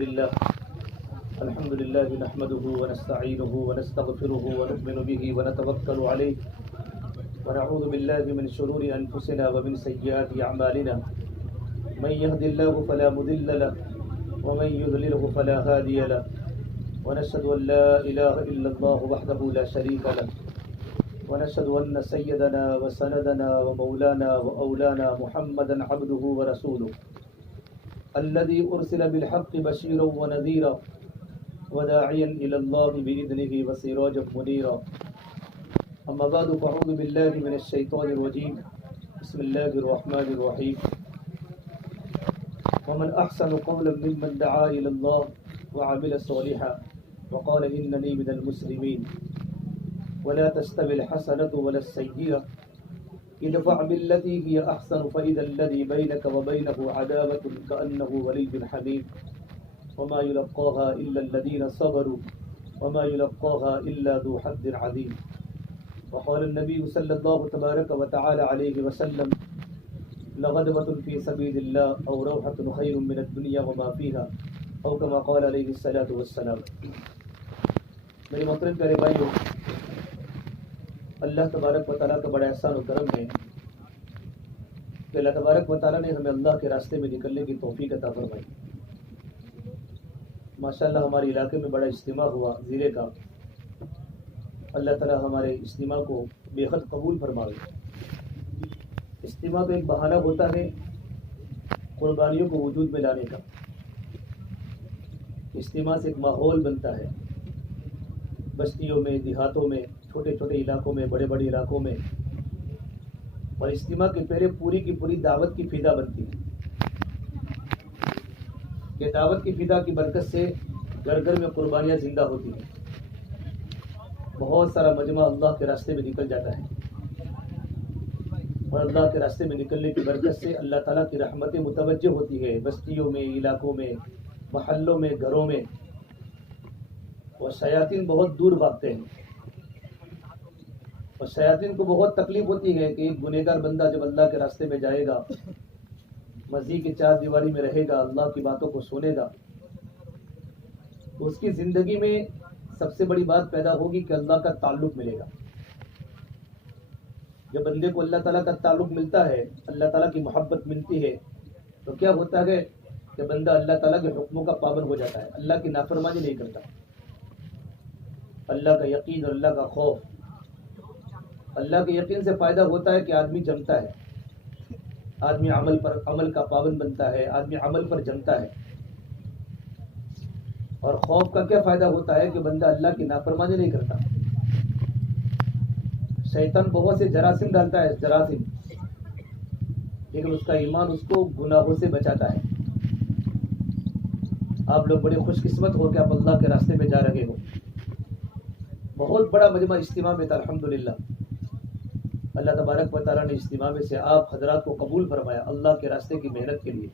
لله الحمد لله نحمده ونستعينه ونستغفره ونؤمن به ونتوكل عليه ونعوذ بالله من شرور أنفسنا ومن سيئات أعمالنا من يهد الله فلا مضل له ومن يضلله فلا هادي له ونشهد أن لا إله إلا الله وحده لا شريك له ونشهد أن سيدنا وسندنا ومولانا وأولانا محمدا عبده ورسوله الذي أرسل بالحق بشيرا ونذيرا وداعيا إلى الله بإذنه وسراجا منيرا أما بعد فأعوذ بالله من الشيطان الرجيم بسم الله الرحمن الرحيم ومن أحسن قولا ممن دعا إلى الله وعمل صالحا وقال إنني من المسلمين ولا تستوي الحسنة ولا السيئة ادفع بالتي هي أحسن فإذا الذي بينك وبينه عداوة كأنه ولي حميم وما يلقاها إلا الذين صبروا وما يلقاها إلا ذو حظ عظيم وقال النبي صلى الله تبارك وتعالى عليه وسلم لغدوة في سبيل الله أو روحة خير من الدنيا وما فيها أو كما قال عليه الصلاة والسلام. میرے محترم پیارے بھائیوں، اللہ تبارک و تعالیٰ کا بڑا احسان و کرم ہے کہ اللہ تبارک و تعالیٰ نے ہمیں اللہ کے راستے میں نکلنے کی توفیق عطا فرمائی. ماشاءاللہ ہمارے علاقے میں بڑا اجتماع ہوا زیرے کا. اللہ تعالیٰ ہمارے اجتماع کو بے حد قبول فرمائے. اجتماع تو ایک بہانہ ہوتا ہے قربانیوں کو وجود میں لانے کا. اجتماع سے ایک ماحول بنتا ہے بستیوں میں، دیہاتوں میں، چھوٹے چھوٹے علاقوں میں، بڑے بڑے علاقوں میں. اور اجتماع کے پہلے پوری کی پوری دعوت کی فضا بنتی ہے کہ دعوت کی فضا کی برکت سے گھر گھر میں قربانیاں زندہ ہوتی ہیں. بہت سارا مجمع اللہ کے راستے میں نکل جاتا ہے اور اللہ کے راستے میں نکلنے کی برکت سے اللہ تعالیٰ کی رحمتیں متوجہ ہوتی ہے بستیوں میں، علاقوں میں، محلوں میں، گھروں میں. اور شیاطین بہت دور بھاگتے ہیں اور شیاطین کو بہت تکلیف ہوتی ہے کہ ایک گنہگار بندہ جب اللہ کے راستے میں جائے گا، مسجد کی چار دیواری میں رہے گا، اللہ کی باتوں کو سنے گا، تو اس کی زندگی میں سب سے بڑی بات پیدا ہوگی کہ اللہ کا تعلق ملے گا. جب بندے کو اللہ تعالیٰ کا تعلق ملتا ہے، اللہ تعالیٰ کی محبت ملتی ہے، تو کیا ہوتا ہے کہ بندہ اللہ تعالیٰ کے حکموں کا پابند ہو جاتا ہے، اللہ کی نافرمانی نہیں کرتا. اللہ کا یقین اور اللہ کا خوف. اللہ کے یقین سے فائدہ ہوتا ہے کہ آدمی جمتا ہے، آدمی عمل کا پابند بنتا ہے، آدمی عمل پر جمتا ہے. اور خوف کا کیا فائدہ ہوتا ہے کہ بندہ اللہ کی نافرمانی نہیں کرتا. شیطان بہت سے جراثیم ڈالتا ہے، جراثیم، لیکن اس کا ایمان اس کو گناہوں سے بچاتا ہے. آپ لوگ بڑے خوش قسمت ہو کہ آپ اللہ کے راستے میں جا رہے ہو. بہت بڑا مجمع اجتماع میں تھا الحمدللہ. اللہ تبارک و تعالیٰ نے اجتماع میں سے آپ حضرات کو قبول فرمایا اللہ کے راستے کی محنت کے لیے.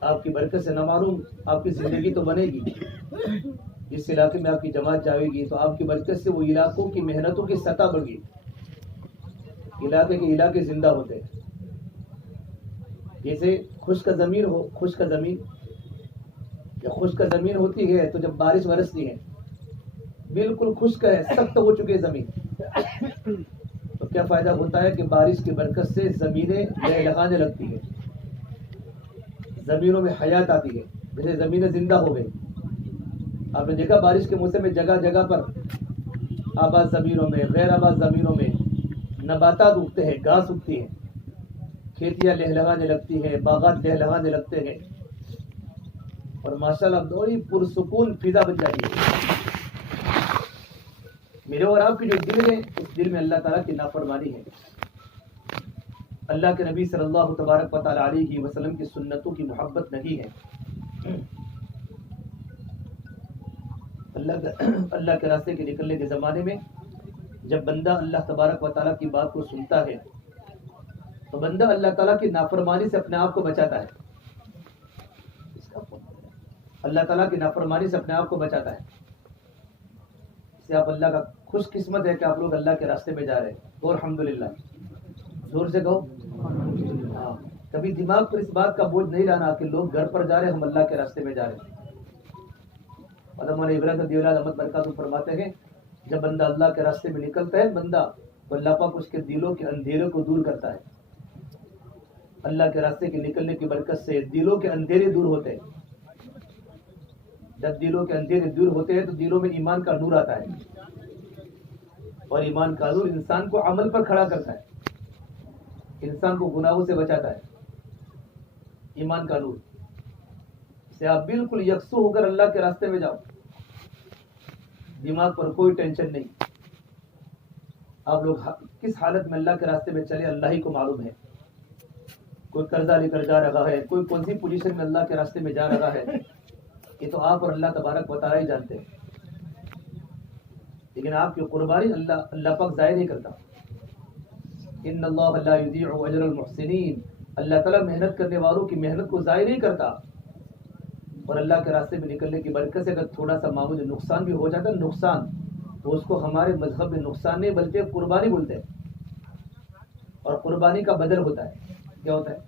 آپ کی برکت سے نہ معلوم آپ کی زندگی تو بنے گی. جس علاقے میں آپ کی جماعت جائے گی تو آپ کی برکت سے وہ علاقوں کی محنتوں کی سطح بڑھ گئی. علاقے کے علاقے زندہ ہوتے ہیں. جیسے خشک زمین ہو، خشک زمین جب خشک زمین ہوتی ہے تو جب بارش برستی ہے بالکل خشک ہے، سخت ہو چکی ہے زمین، تو کیا فائدہ ہوتا ہے کہ بارش کی برکت سے زمینیں لہلہانے لگتی ہیں، زمینوں میں حیات آتی ہے، جیسے زمینیں زندہ ہو گئی. آپ نے دیکھا بارش کے موسم میں جگہ جگہ پر آباد زمینوں میں، غیر آباد زمینوں میں نباتات اگتے ہیں، گھاس اگتی ہے، کھیتیاں لہلہانے لگتی ہیں، باغات لہلہانے لگتے ہیں، اور ماشاءاللہ بڑی پرسکون فضا بن جاتی ہے. میرے اور آپ کی جو دل ہے اس دل میں اللہ تعالیٰ کی نافرمانی ہے، اللہ کے نبی صلی اللہ تبارک و تعالیٰ علیہ وسلم کی سنتوں کی محبت نہیں ہے. اللہ کے راستے کے نکلنے کے زمانے میں جب بندہ اللہ تبارک و تعالیٰ کی بات کو سنتا ہے تو بندہ اللہ تعالیٰ کی نافرمانی سے اپنے آپ کو بچاتا ہے. اللہ تعالیٰ کی نافرمانی سے اپنے آپ کو بچاتا ہے. اس سے آپ اللہ کا خوش قسمت ہے کہ آپ لوگ اللہ کے راستے میں جا رہے ہیں. اور الحمدللہ زور سے کہو. کبھی دماغ پر اس بات کا بوجھ نہیں لانا کہ لوگ گھر پر جا رہے ہیں، ہم اللہ کے راستے میں جا رہے ہیں۔ علامہ ابراہیم رضی اللہ عنہ برکاتہ فرماتے ہیں جب بندہ اللہ کے راستے میں نکلتا ہے بندہ تو اللہ پاک اس کے دلوں کے اندھیروں کو دور کرتا ہے۔ اللہ کے راستے کے نکلنے کی برکت سے دلوں کے اندھیرے دور ہوتے ہیں۔ جب دلوں کے اندھیرے دور ہوتے ہیں تو دلوں میں ایمان کا نور آتا ہے، اور ایمان کا نور انسان کو عمل پر کھڑا کرتا ہے، انسان کو گناہوں سے بچاتا ہے۔ ایمان کا نور سے آپ بالکل یکسو ہو کر اللہ کے راستے میں جاؤ، دماغ پر کوئی ٹینشن نہیں۔ آپ لوگ کس حالت میں اللہ کے راستے میں چلے اللہ ہی کو معلوم ہے۔ کوئی قرضہ لے کر جا رہا ہے، کوئی کون سی پوزیشن میں اللہ کے راستے میں جا رہا ہے، یہ تو آپ اور اللہ تبارک و تعالی ہی جانتے ہیں۔ لیکن آپ کی قربانی اللہ پاک ضائع نہیں کرتا۔ ان اللہ لا یضیع اجر المحسنین، اللہ تعالیٰ محنت کرنے والوں کی محنت کو ضائع نہیں کرتا۔ اور اللہ کے راستے میں نکلنے کی برکت سے اگر تھوڑا سا معمولی نقصان بھی ہو جاتا ہے نقصان، تو اس کو ہمارے مذہب میں نقصان نہیں بلکہ قربانی بولتے ہیں، اور قربانی کا بدل ہوتا ہے۔ کیا ہوتا ہے؟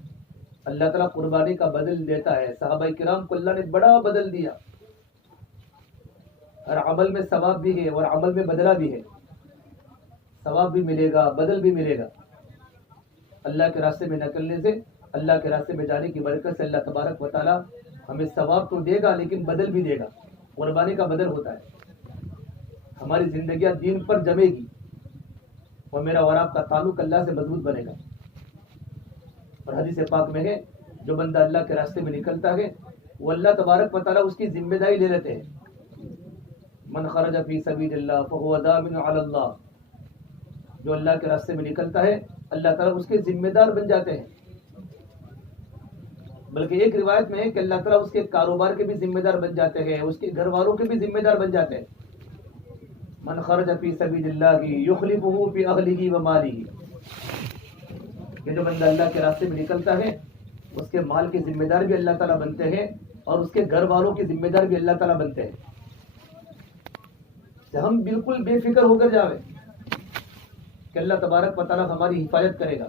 اللہ تعالیٰ قربانی کا بدل دیتا ہے۔ صحابہ کرام کو اللہ نے بڑا بدل دیا۔ ہر عمل میں ثواب بھی ہے اور عمل میں بدلہ بھی ہے، ثواب بھی ملے گا، بدل بھی ملے گا۔ اللہ کے راستے میں نکلنے سے، اللہ کے راستے میں جانے کی برکت سے اللہ تبارک و تعالیٰ ہمیں ثواب تو دے گا لیکن بدل بھی دے گا۔ قربانی کا بدل ہوتا ہے، ہماری زندگیاں دین پر جمے گی اور میرا اور آپ کا تعلق اللہ سے مضبوط بنے گا۔ اور حدیث پاک میں ہے جو بندہ اللہ کے راستے میں نکلتا ہے وہ اللہ تبارک و تعالیٰ اس کی ذمہ داری لے لیتے ہیں۔ من خرج فی سبیل اللہ فهو ضامن علی اللہ، جو اللہ کے راستے میں نکلتا ہے اللہ تعالیٰ اس کے ذمہ دار بن جاتے ہیں۔ بلکہ ایک روایت میں ہے کہ اللہ تعالیٰ اس کے کاروبار کے بھی ذمہ دار بن جاتے ہیں، اس کے گھر والوں کے بھی ذمہ دار بن جاتے ہیں۔ من خرج فی سبیل اللہ یخلفہ فی اہلہ و مالہ، کہ جو بندہ اللہ کے راستے میں نکلتا ہے اس کے مال کے ذمہ دار بھی اللہ تعالیٰ بنتے ہیں اور اس کے گھر والوں کے ذمہ دار بھی اللہ تعالیٰ بنتے ہیں۔ کہ ہم بالکل بے فکر ہو کر جاوے کہ اللہ تبارک و تعالیٰ ہماری حفاظت کرے گا،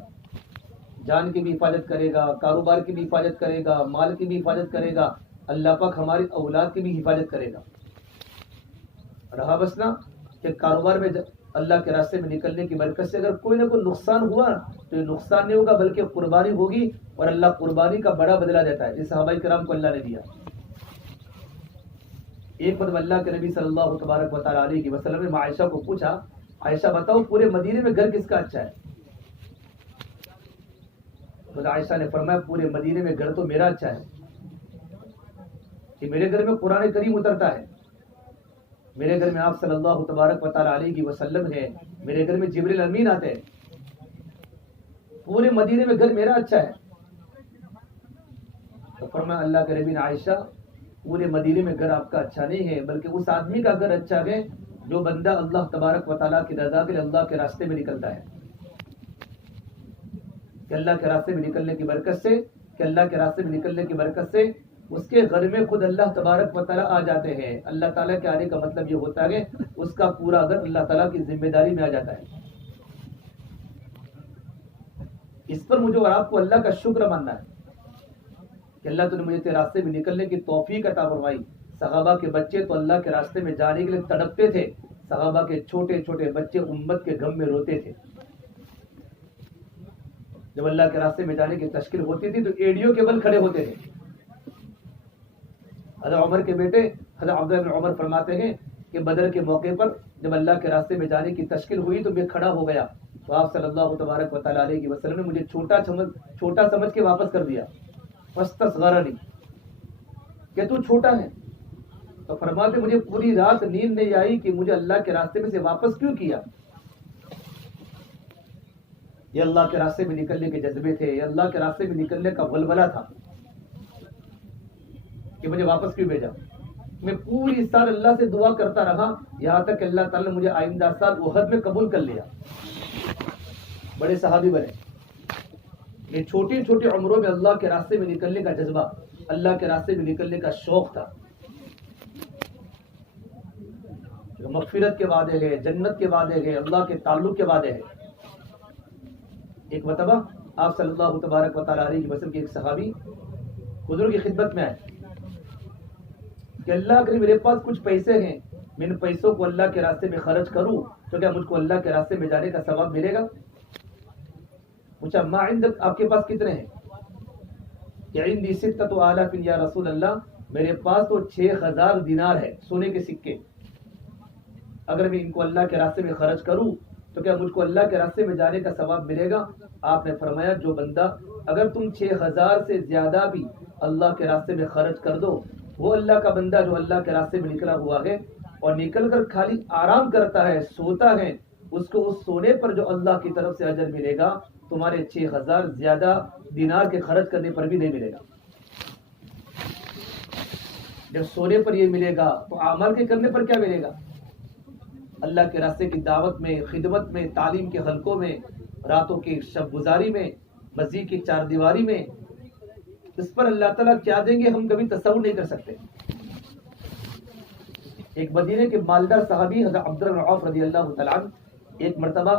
جان کی بھی حفاظت کرے گا، کاروبار کی بھی حفاظت کرے گا، مال کی بھی حفاظت کرے گا، اللہ پاک ہماری اولاد کی بھی حفاظت کرے گا۔ رہا بسنا کہ کاروبار میں اللہ کے راستے میں نکلنے کی برکت سے اگر کوئی نہ کوئی نقصان ہوا تو یہ نقصان نہیں ہوگا بلکہ قربانی ہوگی، اور اللہ قربانی کا بڑا بدلہ دیتا ہے۔ اس صحابہ کرام کو اللہ نے دیا۔ ایک مرتبہ اللہ کے نبی صلی اللہ تبارک و تعالیٰ علیہ وسلم نے عائشہ کو پوچھا، عائشہ بتاؤ پورے مدینے میں گھر کس کا اچھا ہے؟ تو عائشہ نے فرمایا پورے مدینے میں گھر تو میرا اچھا ہے، کہ میرے گھر میں قرآن کریم اترتا ہے، میرے گھر میں آپ صلی اللہ تبارک و تعالیٰ علیہ وسلم ہے، میرے گھر میں جبریل امین آتے ہیں، پورے مدینے میں گھر میرا اچھا ہے۔ تو فرمایا اللہ کے نبی نے عائشہ پورے مدینے میں گھر آپ کا اچھا نہیں ہے بلکہ اس آدمی کا گھر اچھا ہے جو بندہ اللہ تبارک و تعالیٰ کی رضا کے لیے اللہ کے راستے میں نکلتا ہے۔ کہ اللہ کے راستے میں نکلنے کی برکت سے، کہ اللہ کے راستے میں نکلنے کی برکت سے اس کے گھر میں خود اللہ تبارک و تعالیٰ آ جاتے ہیں۔ اللہ تعالیٰ کے آنے کا مطلب یہ ہوتا ہے اس کا پورا گھر اللہ تعالیٰ کی ذمہ داری میں آ جاتا ہے۔ اس پر مجھے اور آپ کو اللہ کا شکر ماننا ہے کہ اللہ تو نے مجھے تیرے راستے میں نکلنے کی توفیق عطا فرمائی۔ صحابہ کے بچے تو اللہ کے راستے میں جانے کے لیے تڑپتے تھے، صحابہ کے چھوٹے چھوٹے بچے امت کے غم میں روتے تھے۔ جب اللہ کے راستے میں جانے کی تشکیل ہوتی تھی تو ایڑیوں کے بل کھڑے ہوتے تھے۔ حضرت عمر کے بیٹے حضرت عبداللہ بن عمر فرماتے ہیں کہ بدر کے موقع پر جب اللہ کے راستے میں جانے کی تشکیل ہوئی تو میں کھڑا ہو گیا، تو آپ صلی اللہ تبارک و تعالیٰ علیہ وسلم نے مجھے چھوٹا سمجھ کے واپس کر دیا، فاستصغرنی، کہ تو چھوٹا ہے۔ تو فرماتے مجھے پوری رات نیند نہیں آئی کہ مجھے اللہ کے راستے میں سے واپس کیوں کیا۔ یہ اللہ کے راستے میں نکلنے کے جذبے تھے، یہ اللہ کے راستے میں نکلنے کا ولولہ تھا کہ مجھے واپس کیوں بھیجا۔ میں پوری سال اللہ سے دعا کرتا رہا یہاں تک کہ اللہ تعالیٰ نے مجھے آئندہ سال احد میں قبول کر لیا، بڑے صحابی بنے۔ یہ چھوٹی چھوٹی عمروں میں اللہ کے راستے میں نکلنے کا جذبہ، اللہ کے راستے میں نکلنے کا شوق تھا۔ مغفرت کے وعدے ہیں، جنت کے وعدے ہیں، اللہ کے تعلق کے وعدے ہیں۔ ایک مرتبہ آپ صلی اللہ تبارک و تعالیٰ علیہ وسلم کے ایک صحابی حضور کی خدمت میں آئے کہ اللہ کرے میرے پاس کچھ پیسے ہیں، میں ان پیسوں کو اللہ کے راستے میں خرچ کروں تو کیا مجھ کو اللہ کے راستے میں جانے کا ثواب ملے گا؟ پوچھا ما عندک، آپ کے پاس کتنے ہیں؟ کہ عندی ستۃ آلاف یا رسول اللہ، میرے پاس تو 6000 دینار ہے، سونے کے سکے، اگر میں ان کو اللہ کے راستے میں خرچ کروں تو کیا مجھ کو اللہ کے راستے میں جانے کا ثواب ملے گا؟ آپ نے فرمایا جو بندہ اگر تم 6000 سے زیادہ بھی اللہ کے راستے میں خرچ کر دو، وہ اللہ کا بندہ جو اللہ کے راستے میں نکلا ہوا ہے اور نکل کر خالی آرام کرتا ہے، سوتا ہے، اس کو اس سونے پر جو اللہ کی طرف سے اجر ملے گا تمہارے 6000 زیادہ دینار کے خرچ کرنے پر بھی نہیں ملے گا۔ جب سونے پر یہ ملے گا تو اعمال کے کرنے پر کیا ملے گا؟ اللہ کے راستے کی دعوت میں، خدمت میں، تعلیم کے حلقوں میں، راتوں کی شب گزاری میں، مسجد کی چار دیواری میں، اس پر اللہ تعالیٰ کیا دیں گے ہم کبھی تصور نہیں کر سکتے۔ ایک مدینے کے مالدار صحابی حضرت عبد الرحمن بن عوف رضی اللہ تعالیٰ عنہ، ایک مرتبہ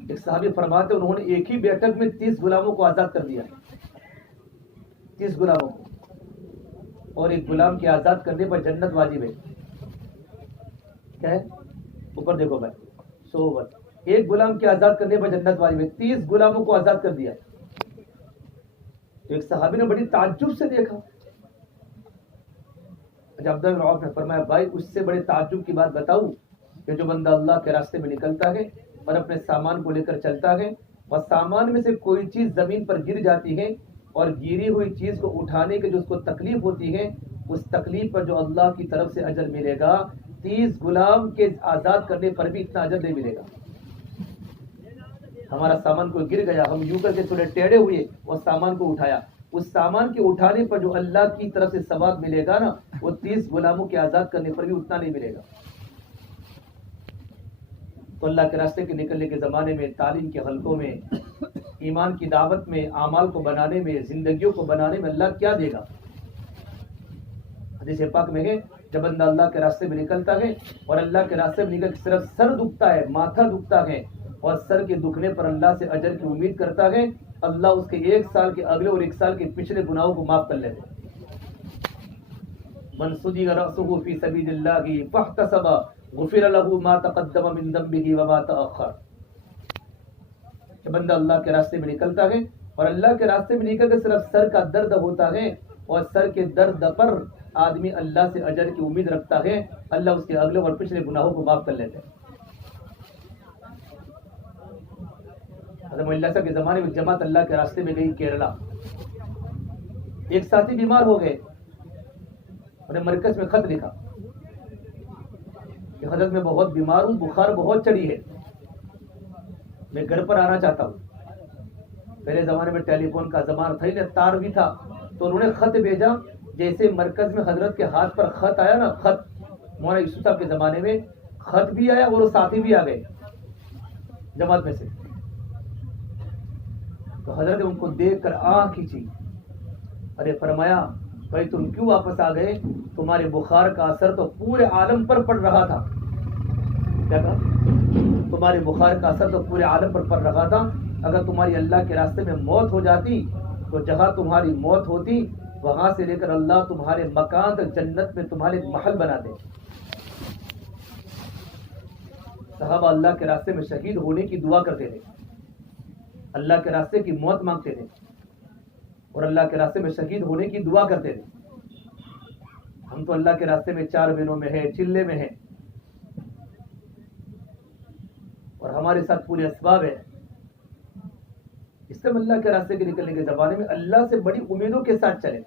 ایک صحابی فرماتے انہوں نے ایک ہی بیٹھک میں 30 غلاموں کو آزاد کر دیا، 30 غلاموں کو، اور ایک غلام کے آزاد کرنے پر جنت واجب ہے۔ کیا ہے؟ اوپر دیکھو بھائی، 100 ایک غلام کے آزاد کرنے پر جنت واجب ہے، 30 غلاموں کو آزاد کر دیا۔ تو ایک صحابی نے بڑی تعجب سے دیکھا۔ عبد الرحمن بن عوف نے فرمایا بھائی اس سے بڑے تعجب کی بات بتاؤں کہ جو بندہ اللہ کے راستے میں نکلتا ہے اور اپنے سامان کو لے کر چلتا ہے اور سامان میں سے کوئی چیز زمین پر گر جاتی ہے اور گری ہوئی چیز کو اٹھانے کے جو اس کو تکلیف ہوتی ہے، اس تکلیف پر جو اللہ کی طرف سے اجر ملے گا 30 غلام کے آزاد کرنے پر بھی اتنا اجر نہیں ملے گا۔ ہمارا سامان کوئی گر گیا، ہم یوں کر کے تھوڑے ٹیڑے ہوئے اور سامان کو اٹھایا، اس سامان کے اٹھانے پر جو اللہ کی طرف سے ثواب ملے گا نا، وہ 30 غلاموں کے آزاد کرنے پر بھی اتنا نہیں ملے گا۔ تو اللہ کے راستے کے نکلنے کے زمانے میں، تعلیم کے حلقوں میں، ایمان کی دعوت میں، اعمال کو بنانے میں، زندگیوں کو بنانے میں اللہ کیا دے گا؟ حدیث پاک میں ہے جب بندہ اللہ کے راستے میں نکلتا ہے اور اللہ کے راستے میں نکل صرف سر دکھتا ہے، ماتھا دکھتا ہے اور سر کے دکھنے پر اللہ سے اجر کی امید کرتا ہے، اللہ اس کے 1 سال کے اگلے اور 1 سال کے پچھلے گناہوں کو معاف کر لیتے ہیں۔ من صدق رأسه فی سبیل اللہ فاحتسب غفر له ما تقدم من ذنبه وما تأخر۔ کہ بندہ اللہ کے راستے میں نکلتا ہے اور اللہ کے راستے میں نکل کے صرف سر کا درد ہوتا ہے اور سر کے درد پر آدمی اللہ سے اجر کی امید رکھتا ہے، اللہ اس کے اگلے اور پچھلے گناہوں کو معاف کر لیتے ہیں۔ حضرت اللہ صاحب کے زمانے میں جماعت اللہ کے راستے میں گئی کیرلا، ایک ساتھی بیمار ہو گئے، انہیں مرکز میں خط لکھا کہ حضرت میں بہت بیمار ہوں، بخار بہت چڑھی ہے، میں گھر پر آنا چاہتا ہوں۔ پہلے زمانے میں ٹیلی فون کا زمانہ تھا ہی، تار بھی تھا، تو انہوں نے خط بھیجا۔ جیسے مرکز میں حضرت کے ہاتھ پر خط آیا نا، خط مولانا یوسف صاحب کے زمانے میں خط بھی آیا اور وہ ساتھی بھی آ گئے جماعت میں سے، تو حضرت نے ان کو دیکھ کر آنکھ کھینچی، ارے فرمایا بھائی تم کیوں واپس آ گئے؟ تمہارے بخار کا اثر تو پورے عالم پر پڑ رہا تھا۔ کیا کہا؟ تمہارے بخار کا اثر تو پورے عالم پر پڑ رہا تھا، اگر تمہاری اللہ کے راستے میں موت ہو جاتی تو جہاں تمہاری موت ہوتی وہاں سے لے کر اللہ تمہارے مکان تک جنت میں تمہارے محل بنا دے۔ صحابہ اللہ کے راستے میں شہید ہونے کی دعا کرتے تھے، اللہ کے راستے کی موت مانگتے تھے اور اللہ کے راستے میں شہید ہونے کی دعا کرتے تھے۔ ہم تو اللہ کے راستے میں 4 مہینوں میں ہے، چلے میں ہے، اور ہمارے ساتھ پورے اسباب ہے۔ اس سے اللہ کے راستے کے نکلنے کے زمانے میں اللہ سے بڑی امیدوں کے ساتھ چلے۔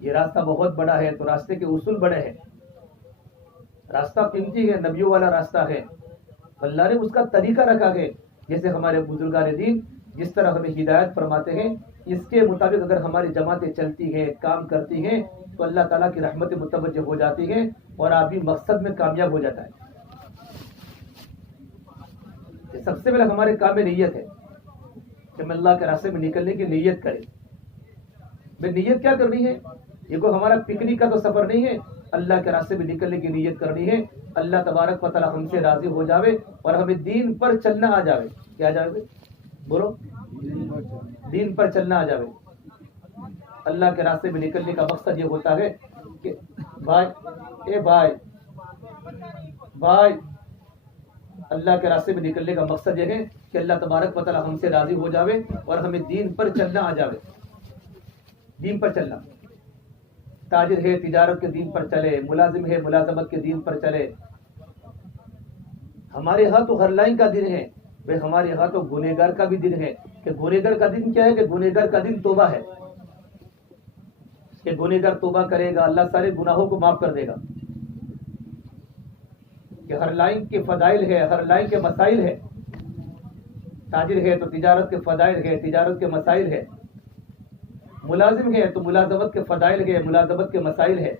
یہ راستہ بہت بڑا ہے تو راستے کے اصول بڑے ہیں، راستہ قیمتی ہے، نبیوں والا راستہ ہے، اللہ نے اس کا طریقہ رکھا ہے۔ جیسے ہمارے بزرگان دین جس طرح ہمیں ہدایت فرماتے ہیں، اس کے مطابق اگر ہماری جماعتیں چلتی ہیں، کام کرتی ہیں تو اللہ تعالیٰ کی رحمت متوجہ ہو جاتی ہیں اور آدمی مقصد میں کامیاب ہو جاتا ہے۔ سب سے پہلے ہمارے کام میں نیت ہے کہ ہم اللہ کے راستے میں نکلنے کی نیت کریں۔ میں نیت کیا کرنی ہے؟ یہ کوئی ہمارا پکنک کا تو سفر نہیں ہے، اللہ کے راستے میں نکلنے کی نیت کرنی ہے، اللہ تبارک و تعالی ہم سے راضی ہو جاوے اور ہمیں دین پر چلنا آ جاوے۔ کیا جاوے؟ بولو دین پر چلنا آ جاوے. اللہ کے راستے میں نکلنے کا مقصد یہ ہوتا ہے کہ بھائی اللہ کے راستے میں نکلنے کا مقصد یہ ہے کہ اللہ تبارک و تعالی ہم سے راضی ہو جاوے اور ہمیں دین پر چلنا آ جاوے. دین پر چلنا. تاجر ہے تجارت کے دین پر چلے, ملازم ہے ملازمت کے دین پر چلے. ہمارے ہاں تو ہر لائن کا دن ہے بھائی, ہمارے ہاں تو گنہگار کا بھی دن ہے. کہ گنہگار کا دن کیا ہے؟ کہ گنہگار کا دن توبہ ہے. کہ گنہگار توبہ کرے گا, اللہ سارے گناہوں کو معاف کر دے گا. کہ ہر لائن کے فضائل ہے, ہر لائن کے مسائل ہے. تاجر ہے تو تجارت کے فضائل ہے, تجارت کے مسائل ہے. ملازم ہے تو ملازمت کے فضائل ہے, ملازمت کے مسائل ہے.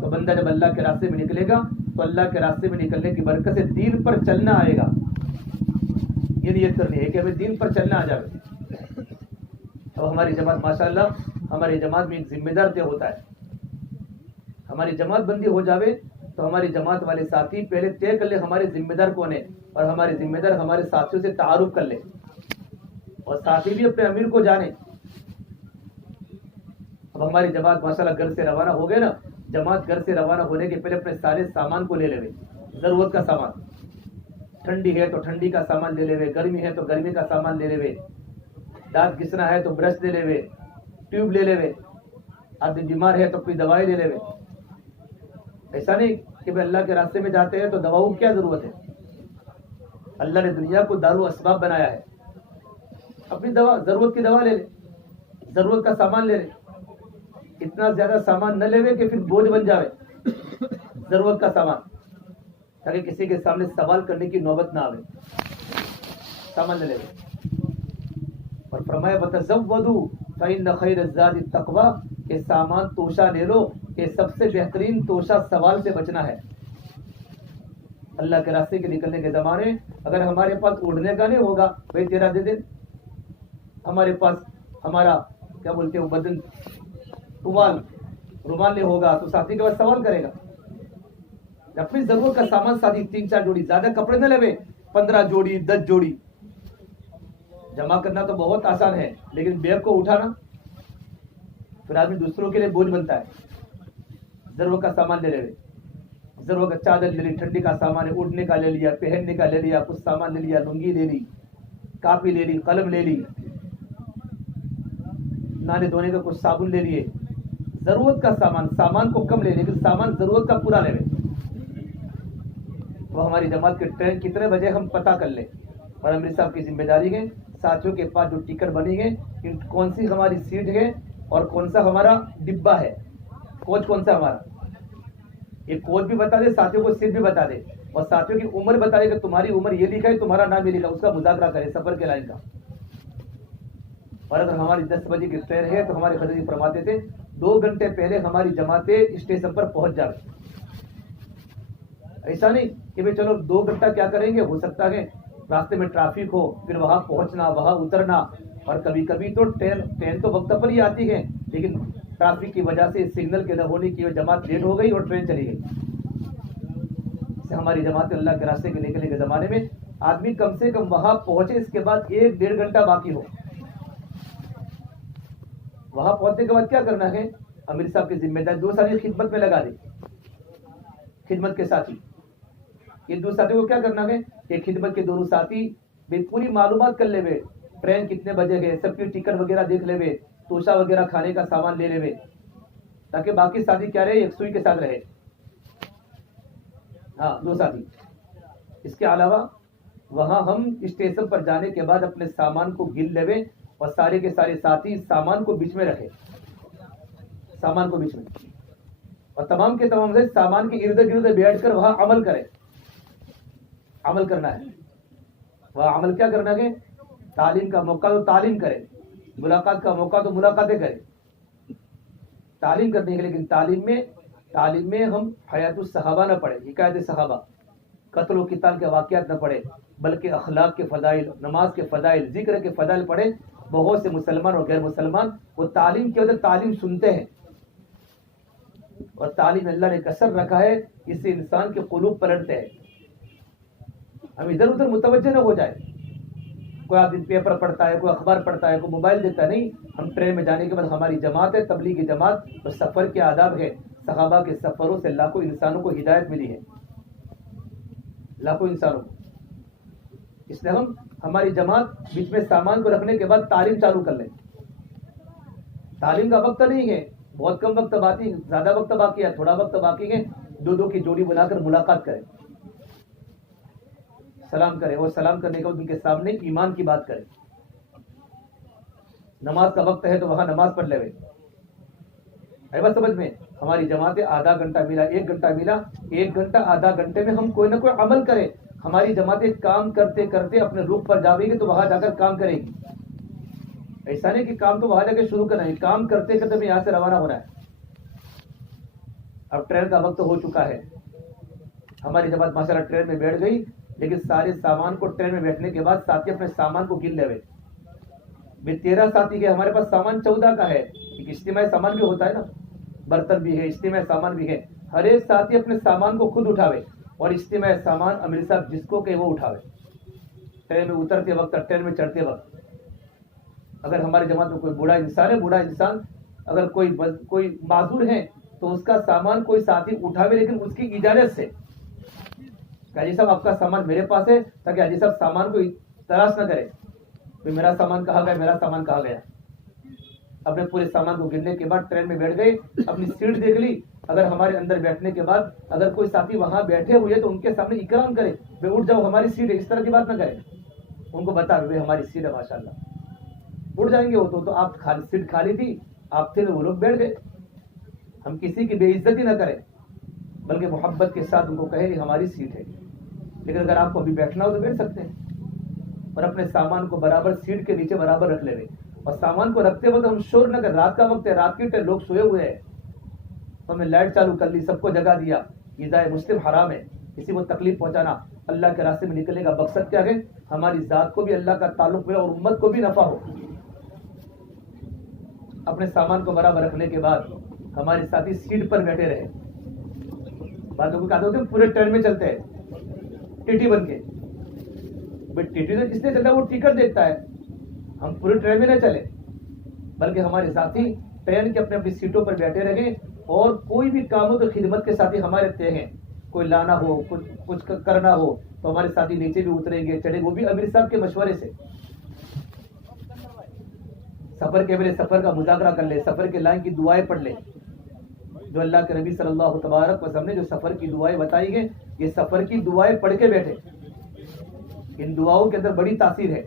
تو بندہ جب اللہ کے راستے میں نکلے گا تو اللہ کے راستے میں نکلنے کی برکت سے دین پر چلنا آئے گا. یہ نیت کرنی ہے کہ ہمیں دین پر چلنا آ جائے. اب ہماری جماعت ماشاءاللہ, ہماری جماعت میں ایک ذمہ دار طے ہوتا ہے. ہماری جماعت بندی ہو جاوے تو ہماری جماعت والے ساتھی پہلے طے کر لے ہمارے ذمہ دار کون ہے, اور ہمارے ذمہ دار ہمارے ساتھیوں سے تعارف کر لے, اور ساتھی بھی اپنے امیر کو جانے. اب ہماری جماعت ماشاءاللہ گھر سے روانہ ہو گئے نا, جماعت گھر سے روانہ ہونے کے پہلے اپنے سارے سامان کو لے لے, ضرورت کا سامان. ٹھنڈی ہے تو ٹھنڈی کا سامان لے لے, گرمی ہے تو گرمی کا سامان لے لے, دانت گھسنا ہے تو برش لے لے, ٹیوب لے لے, آدمی بیمار ہے تو کوئی دوائی لے لے. ایسا نہیں کہ بھائی اللہ کے راستے میں جاتے ہیں تو دواؤں کی کیا ضرورت ہے. اللہ نے دنیا کو دارو اسباب بنایا ہے. اپنی دوا, ضرورت کی دوا لے لے, ضرورت کا سامان لے لے. اتنا زیادہ سامان نہ لے کہ پھر بوجھ بن جاوے. ضرورت کا سامان, تاکہ کسی کے سامنے سوال کرنے کی نوبت نہ آوے. سامان لے لے. اور فرمایا بتزودوا فإن خیر الزاد التقوی, کہ سامان توشہ لے لو, کہ سب سے بہترین توشہ سوال سے بچنا ہے. اللہ کے راستے کے نکلنے کے زمانے اگر ہمارے پاس اڑنے کا نہیں ہوگا, بھائی تیرا دے دے. ہمارے پاس ہمارا کیا بولتے ہیں بدن رومال نہیں ہوگا تو ساتھی کے بعد سوال کرے گا. اپنی ضرورت کا سامان ساتھی 3-4 جوڑی, زیادہ کپڑے نہ لے, 15 جوڑی 10 جوڑی. جمع کرنا تو بہت آسان ہے, لیکن بیگ کو اٹھانا پھر آدمی دوسروں کے لیے بوجھ بنتا ہے. ضرورت کا سامان لے لے, ضرورت کا چادر لے لی, ٹھنڈی کا سامان ہے, اڑنے کا لے لیا, پہننے کا لے لیا, کچھ سامان لے لیا, لنگی لے لی, کاپی لے لی, قلم لے لی, نہانے دھونے کا کچھ صابن لے لیے. ضرورت کا سامان کو کم لے, لیکن سامان ضرورت کا پورا لے لے. وہ ہماری جماعت کے ٹرین کتنے بجے ہم پتہ کر لیں, اور امیر صاحب کی ذمہ داری ہے ساتھیوں کے پاس جو ٹکٹ بنی ہے کون سی ہماری سیٹ ہے اور کون سا ہمارا ڈبہ ہے, کوچ کون سا ہمارا. یہ کوچ بھی بتا دے, ساتھیوں کو سیٹ بھی بتا دے, اور ساتھیوں کی عمر بتا دے کہ تمہاری عمر یہ لکھا ہے, تمہارا نام یہ لکھا, اس کا مذاکرہ کرے سفر کے لائن کا. اور اگر ہماری 10 بجے کی ٹرین ہے تو ہمارے حضرت فرماتے تھے 2 گھنٹے پہلے ہماری جماعتیں اسٹیشن پر پہنچ جائے. ایسا نہیں کہ بھائی چلو 2 گھنٹہ کیا کریں گے, ہو سکتا ہے راستے میں ٹریفک ہو, پھر وہاں پہنچنا, وہاں اترنا. اور کبھی کبھی تو ٹرین تو وقت پر ہی آتی ہے, لیکن ٹریفک کی وجہ سے سگنل کے نہ ہونے کی جماعت لیٹ ہو گئی اور ٹرین چلی گئی. اس سے ہماری جماعت اللہ کے راستے کے نکلنے کے زمانے میں آدمی کم سے کم وہاں پہنچے, اس کے بعد 1-1.5 گھنٹہ باقی ہو. وہاں پہنچنے کے بعد کیا کرنا ہے, امیر صاحب کی ذمہ داری 2 ساتھی خدمت میں لگا دے. خدمت کے ساتھی, یہ 2 ساتھی کو کیا کرنا ہے کہ خدمت کے دونوں ساتھی پوری معلومات کر لے, ٹرین کتنے بجے گئے, سب کی ٹکٹ وغیرہ دیکھ لے, توشہ وغیرہ کھانے کا سامان لے لے, تاکہ باقی ساتھی کیا رہے, یکسوئی کے ساتھ رہے. ہاں 2 ساتھی. اس کے علاوہ وہاں ہم اسٹیشن پر جانے کے بعد اپنے سامان کو گن لے, اور سارے کے سارے ساتھی سامان کو بیچ میں رکھے, سامان کو بیچ میں, اور تمام کے تمام سامان کے ارد گرد بیٹھ کر وہاں عمل کرے. عمل کرنا ہے, وہاں عمل کیا کرنا ہے, تعلیم کا موقع تو تعلیم کرے, ملاقات کا موقع تو ملاقاتیں کرے. تعلیم کرنے کے, لیکن تعلیم میں ہم حیات الصحابہ نہ پڑھے, حکایت صحابہ, قتل و قتال کے واقعات نہ پڑھے, بلکہ اخلاق کے فضائل, نماز کے فضائل, ذکر کے فضائل پڑھے. بہت سے مسلمان اور غیر مسلمان وہ تعلیم کی وجہ تعلیم سنتے ہیں, اور تعلیم اللہ نے کثر رکھا ہے, اس سے انسان کے قلوب پلٹتے ہیں. ہم ادھر ادھر متوجہ نہ ہو جائے. کوئی آدمی پیپر پڑھتا ہے, کوئی اخبار پڑھتا ہے, کوئی موبائل دیکھتا ہے. نہیں, ہم ٹرین میں جانے کے بعد ہماری جماعت ہے, تبلیغی جماعت, اور سفر کے آداب ہے. صحابہ کے سفروں سے لاکھوں انسانوں کو ہدایت ملی ہے, لاکھوں انسانوں کو. اس لیے ہماری جماعت بیچ میں سامان کو رکھنے کے بعد تعلیم چالو کر لیں. تعلیم کا وقت نہیں ہے, بہت کم وقت باقی, زیادہ وقت باقی ہے, تھوڑا وقت باقی ہے. دو کی جوڑی بنا کر ملاقات کریں, سلام کریں, اور سلام کرنے کے بعد ان کے سامنے ایمان کی بات کریں. نماز کا وقت ہے تو وہاں نماز پڑھ لے. بس سمجھ میں, ہماری جماعتیں آدھا گھنٹہ ملا, 1 گھنٹہ ملا, 1 گھنٹہ آدھا گھنٹے میں ہم کوئی نہ کوئی عمل کریں. ہماری جماعتیں کام کرتے کرتے اپنے روح پر جاوے گی تو وہاں جا کر کام کرے گی. ایسا نہیں کہ کام تو وہاں جا کے شروع کرنا ہے, کام کرتے کرتے یہاں سے روانہ ہونا ہے. اب ٹرین کا وقت ہو چکا ہے, ہماری جماعت ماشاءاللہ ٹرین میں بیٹھ گئی, لیکن سارے سامان کو ٹرین میں بیٹھنے کے بعد ساتھی اپنے سامان کو گن لے ہوئے. 13 ساتھی کے, ہمارے پاس سامان 14 کا ہے. ایک اجتماعی سامان بھی ہوتا ہے نا, برتن بھی ہے, اجتماعی سامان بھی ہے. ہر ایک ساتھی اپنے سامان کو خود اٹھاوے, اور اجتماعی سامان امیر صاحب جس کو کہ وہ اٹھاوے. ٹرین میں اترتے وقت, ٹرین میں چڑھتے وقت, اگر ہماری جماعت میں کوئی بوڑھا انسان ہے, بوڑھا انسان اگر کوئی معذور ہے تو اس کا سامان کوئی ساتھی اٹھاوے, لیکن اس کی اجازت سے. کہ حاجی صاحب آپ کا سامان میرے پاس ہے, تاکہ حاجی صاحب سامان کو تلاش نہ کرے, تو میرا سامان کہاں گیا, میرا سامان کہاں گیا. اپنے پورے سامان کو گننے کے بعد ٹرین میں بیٹھ گئے, اپنی سیٹ دیکھ لی. اگر ہمارے اندر بیٹھنے کے بعد اگر کوئی ساتھی وہاں بیٹھے ہوئے تو ان کے سامنے اکرام کرے, بھائی اٹھ جاؤ ہماری سیٹ ہے, اس طرح کی بات نہ کرے. ان کو بتا بھائی ہماری سیٹ ہے, ماشاءاللہ اٹھ جائیں گے وہ تو آپ سیٹ خالی تھی, آپ تھے تو وہ لوگ بیٹھ گئے. ہم کسی کی بے عزتی نہ کریں, بلکہ محبت کے ساتھ ان کو کہیں کہ ہماری سیٹ ہے. لیکن اگر آپ کو ابھی بیٹھنا ہو تو بیٹھ سکتے ہیں, اور اپنے سامان کو برابر سیٹ کے نیچے برابر رکھ لے رہے. اور سامان کو رکھتے وقت ہم شور نہ کریں. رات کا وقت ہے, رات کے ٹائم لوگ سوئے ہوئے ہیں, تو ہم نے لائٹ چالو کر لی, سب کو جگا دیا. ایذائے مسلم حرام ہے, کسی کو تکلیف پہنچانا. اللہ کے راستے میں نکلنے کا مقصد کیا ہے, ہماری ذات کو بھی اللہ کا تعلق ملے اور امت کو بھی نفع ہو. اپنے سامان کو برابر رکھنے کے بعد ہمارے ساتھی سیٹ پر بیٹھے رہے. بعض لوگوں کہتے ہوتے ہیں پورے ٹرین میں چلتے ہیں ٹی ٹی بن کے. ٹی ٹی تو جس نے چلتا ہے وہ ٹکٹ دیکھتا ہے, ہم پورے ٹرین میں نہ چلے, بلکہ ہمارے ساتھی ٹرین کے اپنے اپنی سیٹوں پر بیٹھے رہے. اور کوئی بھی کام ہو تو خدمت کے ساتھی ہمارے طے ہیں. کوئی لانا ہو, کچھ کرنا ہو تو ہمارے ساتھی نیچے بھی اتریں گے, چڑھیں, وہ بھی امیر صاحب کے مشورے سے. سفر کے پہلے سفر کا مذاکرہ کر لے, سفر کے لائن کی دعائیں پڑھ لے. جو اللہ کے نبی صلی اللہ تبارک وسلم نے جو سفر کی دعائیں بتائی ہیں, یہ سفر کی دعائیں پڑھ کے بیٹھے. ان دعاؤں کے اندر بڑی تاثیر ہے.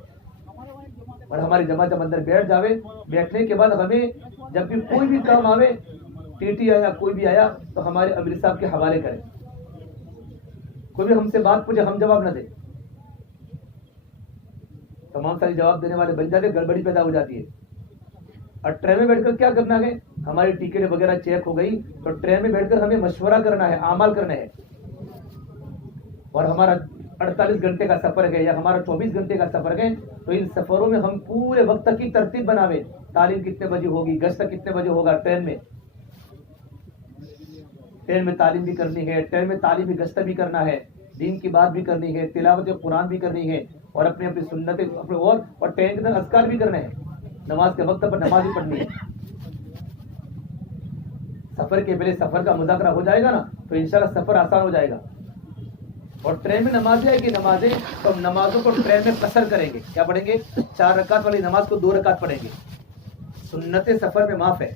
اور ہماری جماعت جب اندر بیٹھ جاوے, بیٹھنے کے بعد ہمیں جب بھی کوئی بھی کام آوے, ٹی ٹی آیا, کوئی بھی آیا, تو ہمارے امیر صاحب کے حوالے کریں. کوئی بھی ہم سے بات پوچھے, ہم جواب نہ دیں. تمام ساری جواب دینے والے بن جاتے, گڑبڑی پیدا ہو جاتی ہے. اور ٹرین میں بیٹھ کر کیا کرنا ہے, ہماری ٹکٹ وغیرہ چیک ہو گئی تو ٹرین میں بیٹھ کر ہمیں مشورہ کرنا ہے, اعمال کرنا ہے. اور ہمارا 48 گھنٹے کا سفر ہے یا ہمارا 24 گھنٹے کا سفر ہے, تو ان سفروں میں ہم پورے وقت کی ترتیب بناوے. تعلیم کتنے بجے ہوگی, گشت کتنے بجے ہوگا. ٹرین میں تعلیم بھی کرنی ہے, ٹرین میں تعلیمی گشت بھی کرنا ہے, دین کی بات بھی کرنی ہے, تلاوت قرآن بھی کرنی ہے, اور اپنی اپنی سنتیں اور ٹرین کے اندر اذکار بھی کرنے ہیں. نماز کے وقت پر نماز بھی پڑھنی ہے. سفر کے پہلے سفر کا مذاکرہ ہو جائے گا نا, تو انشاءاللہ سفر آسان ہو جائے گا. اور ٹرین میں نماز آئے گی, نمازیں تو ہم نمازوں کو ٹرین میں قصر کریں گے. کیا پڑھیں گے, 4 رکعت والی نماز کو 2 رکعت پڑھیں گے. سنت سفر میں معاف ہے,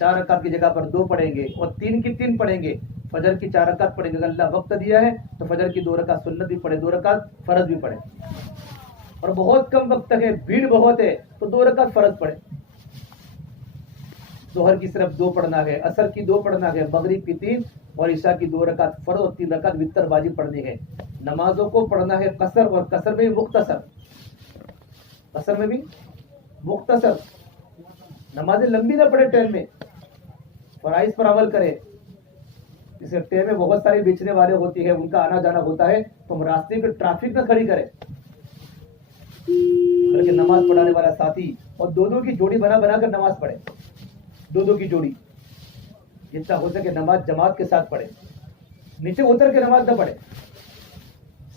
4 رکعت کی جگہ پر 2 پڑھیں گے, اور 3 کی 3 پڑھیں گے. فجر کی 4 رکعت پڑھیں گے. اگر اللہ وقت دیا ہے تو فجر کی 2 رکعت سنت بھی پڑھے, 2 رکعت فرض بھی پڑھے. اور بہت کم وقت ہے, بھیڑ بہت ہے, تو 2 رکعت فرض پڑھے. ظہر کی صرف 2 پڑھنا ہے, عصر کی 2 پڑھنا ہے, مغرب کی 3, اور عشاء کی 2 رکعت فرض اور 3 رکعت وتر بازی پڑھنی ہے. نمازوں کو پڑھنا ہے قصر, اور قصر میں بھی مختصر. قصر میں بھی مختصر. نمازیں لمبی نہ پڑھے ٹرین میں, فرائض پر عمل کرے. جسے ٹرین میں بہت سارے بیچنے والے ہوتے ہیں, ان کا آنا جانا ہوتا ہے, تو ہم راستے پہ ٹریفک نہ کھڑی کرے, بلکہ نماز پڑھانے والا ساتھی اور 2 کی جوڑی بنا بنا کر نماز پڑھے. 2 کی جوڑی, جتنا ہو سکے نماز جماعت کے ساتھ پڑھے, نیچے اتر کے نماز نہ پڑھے.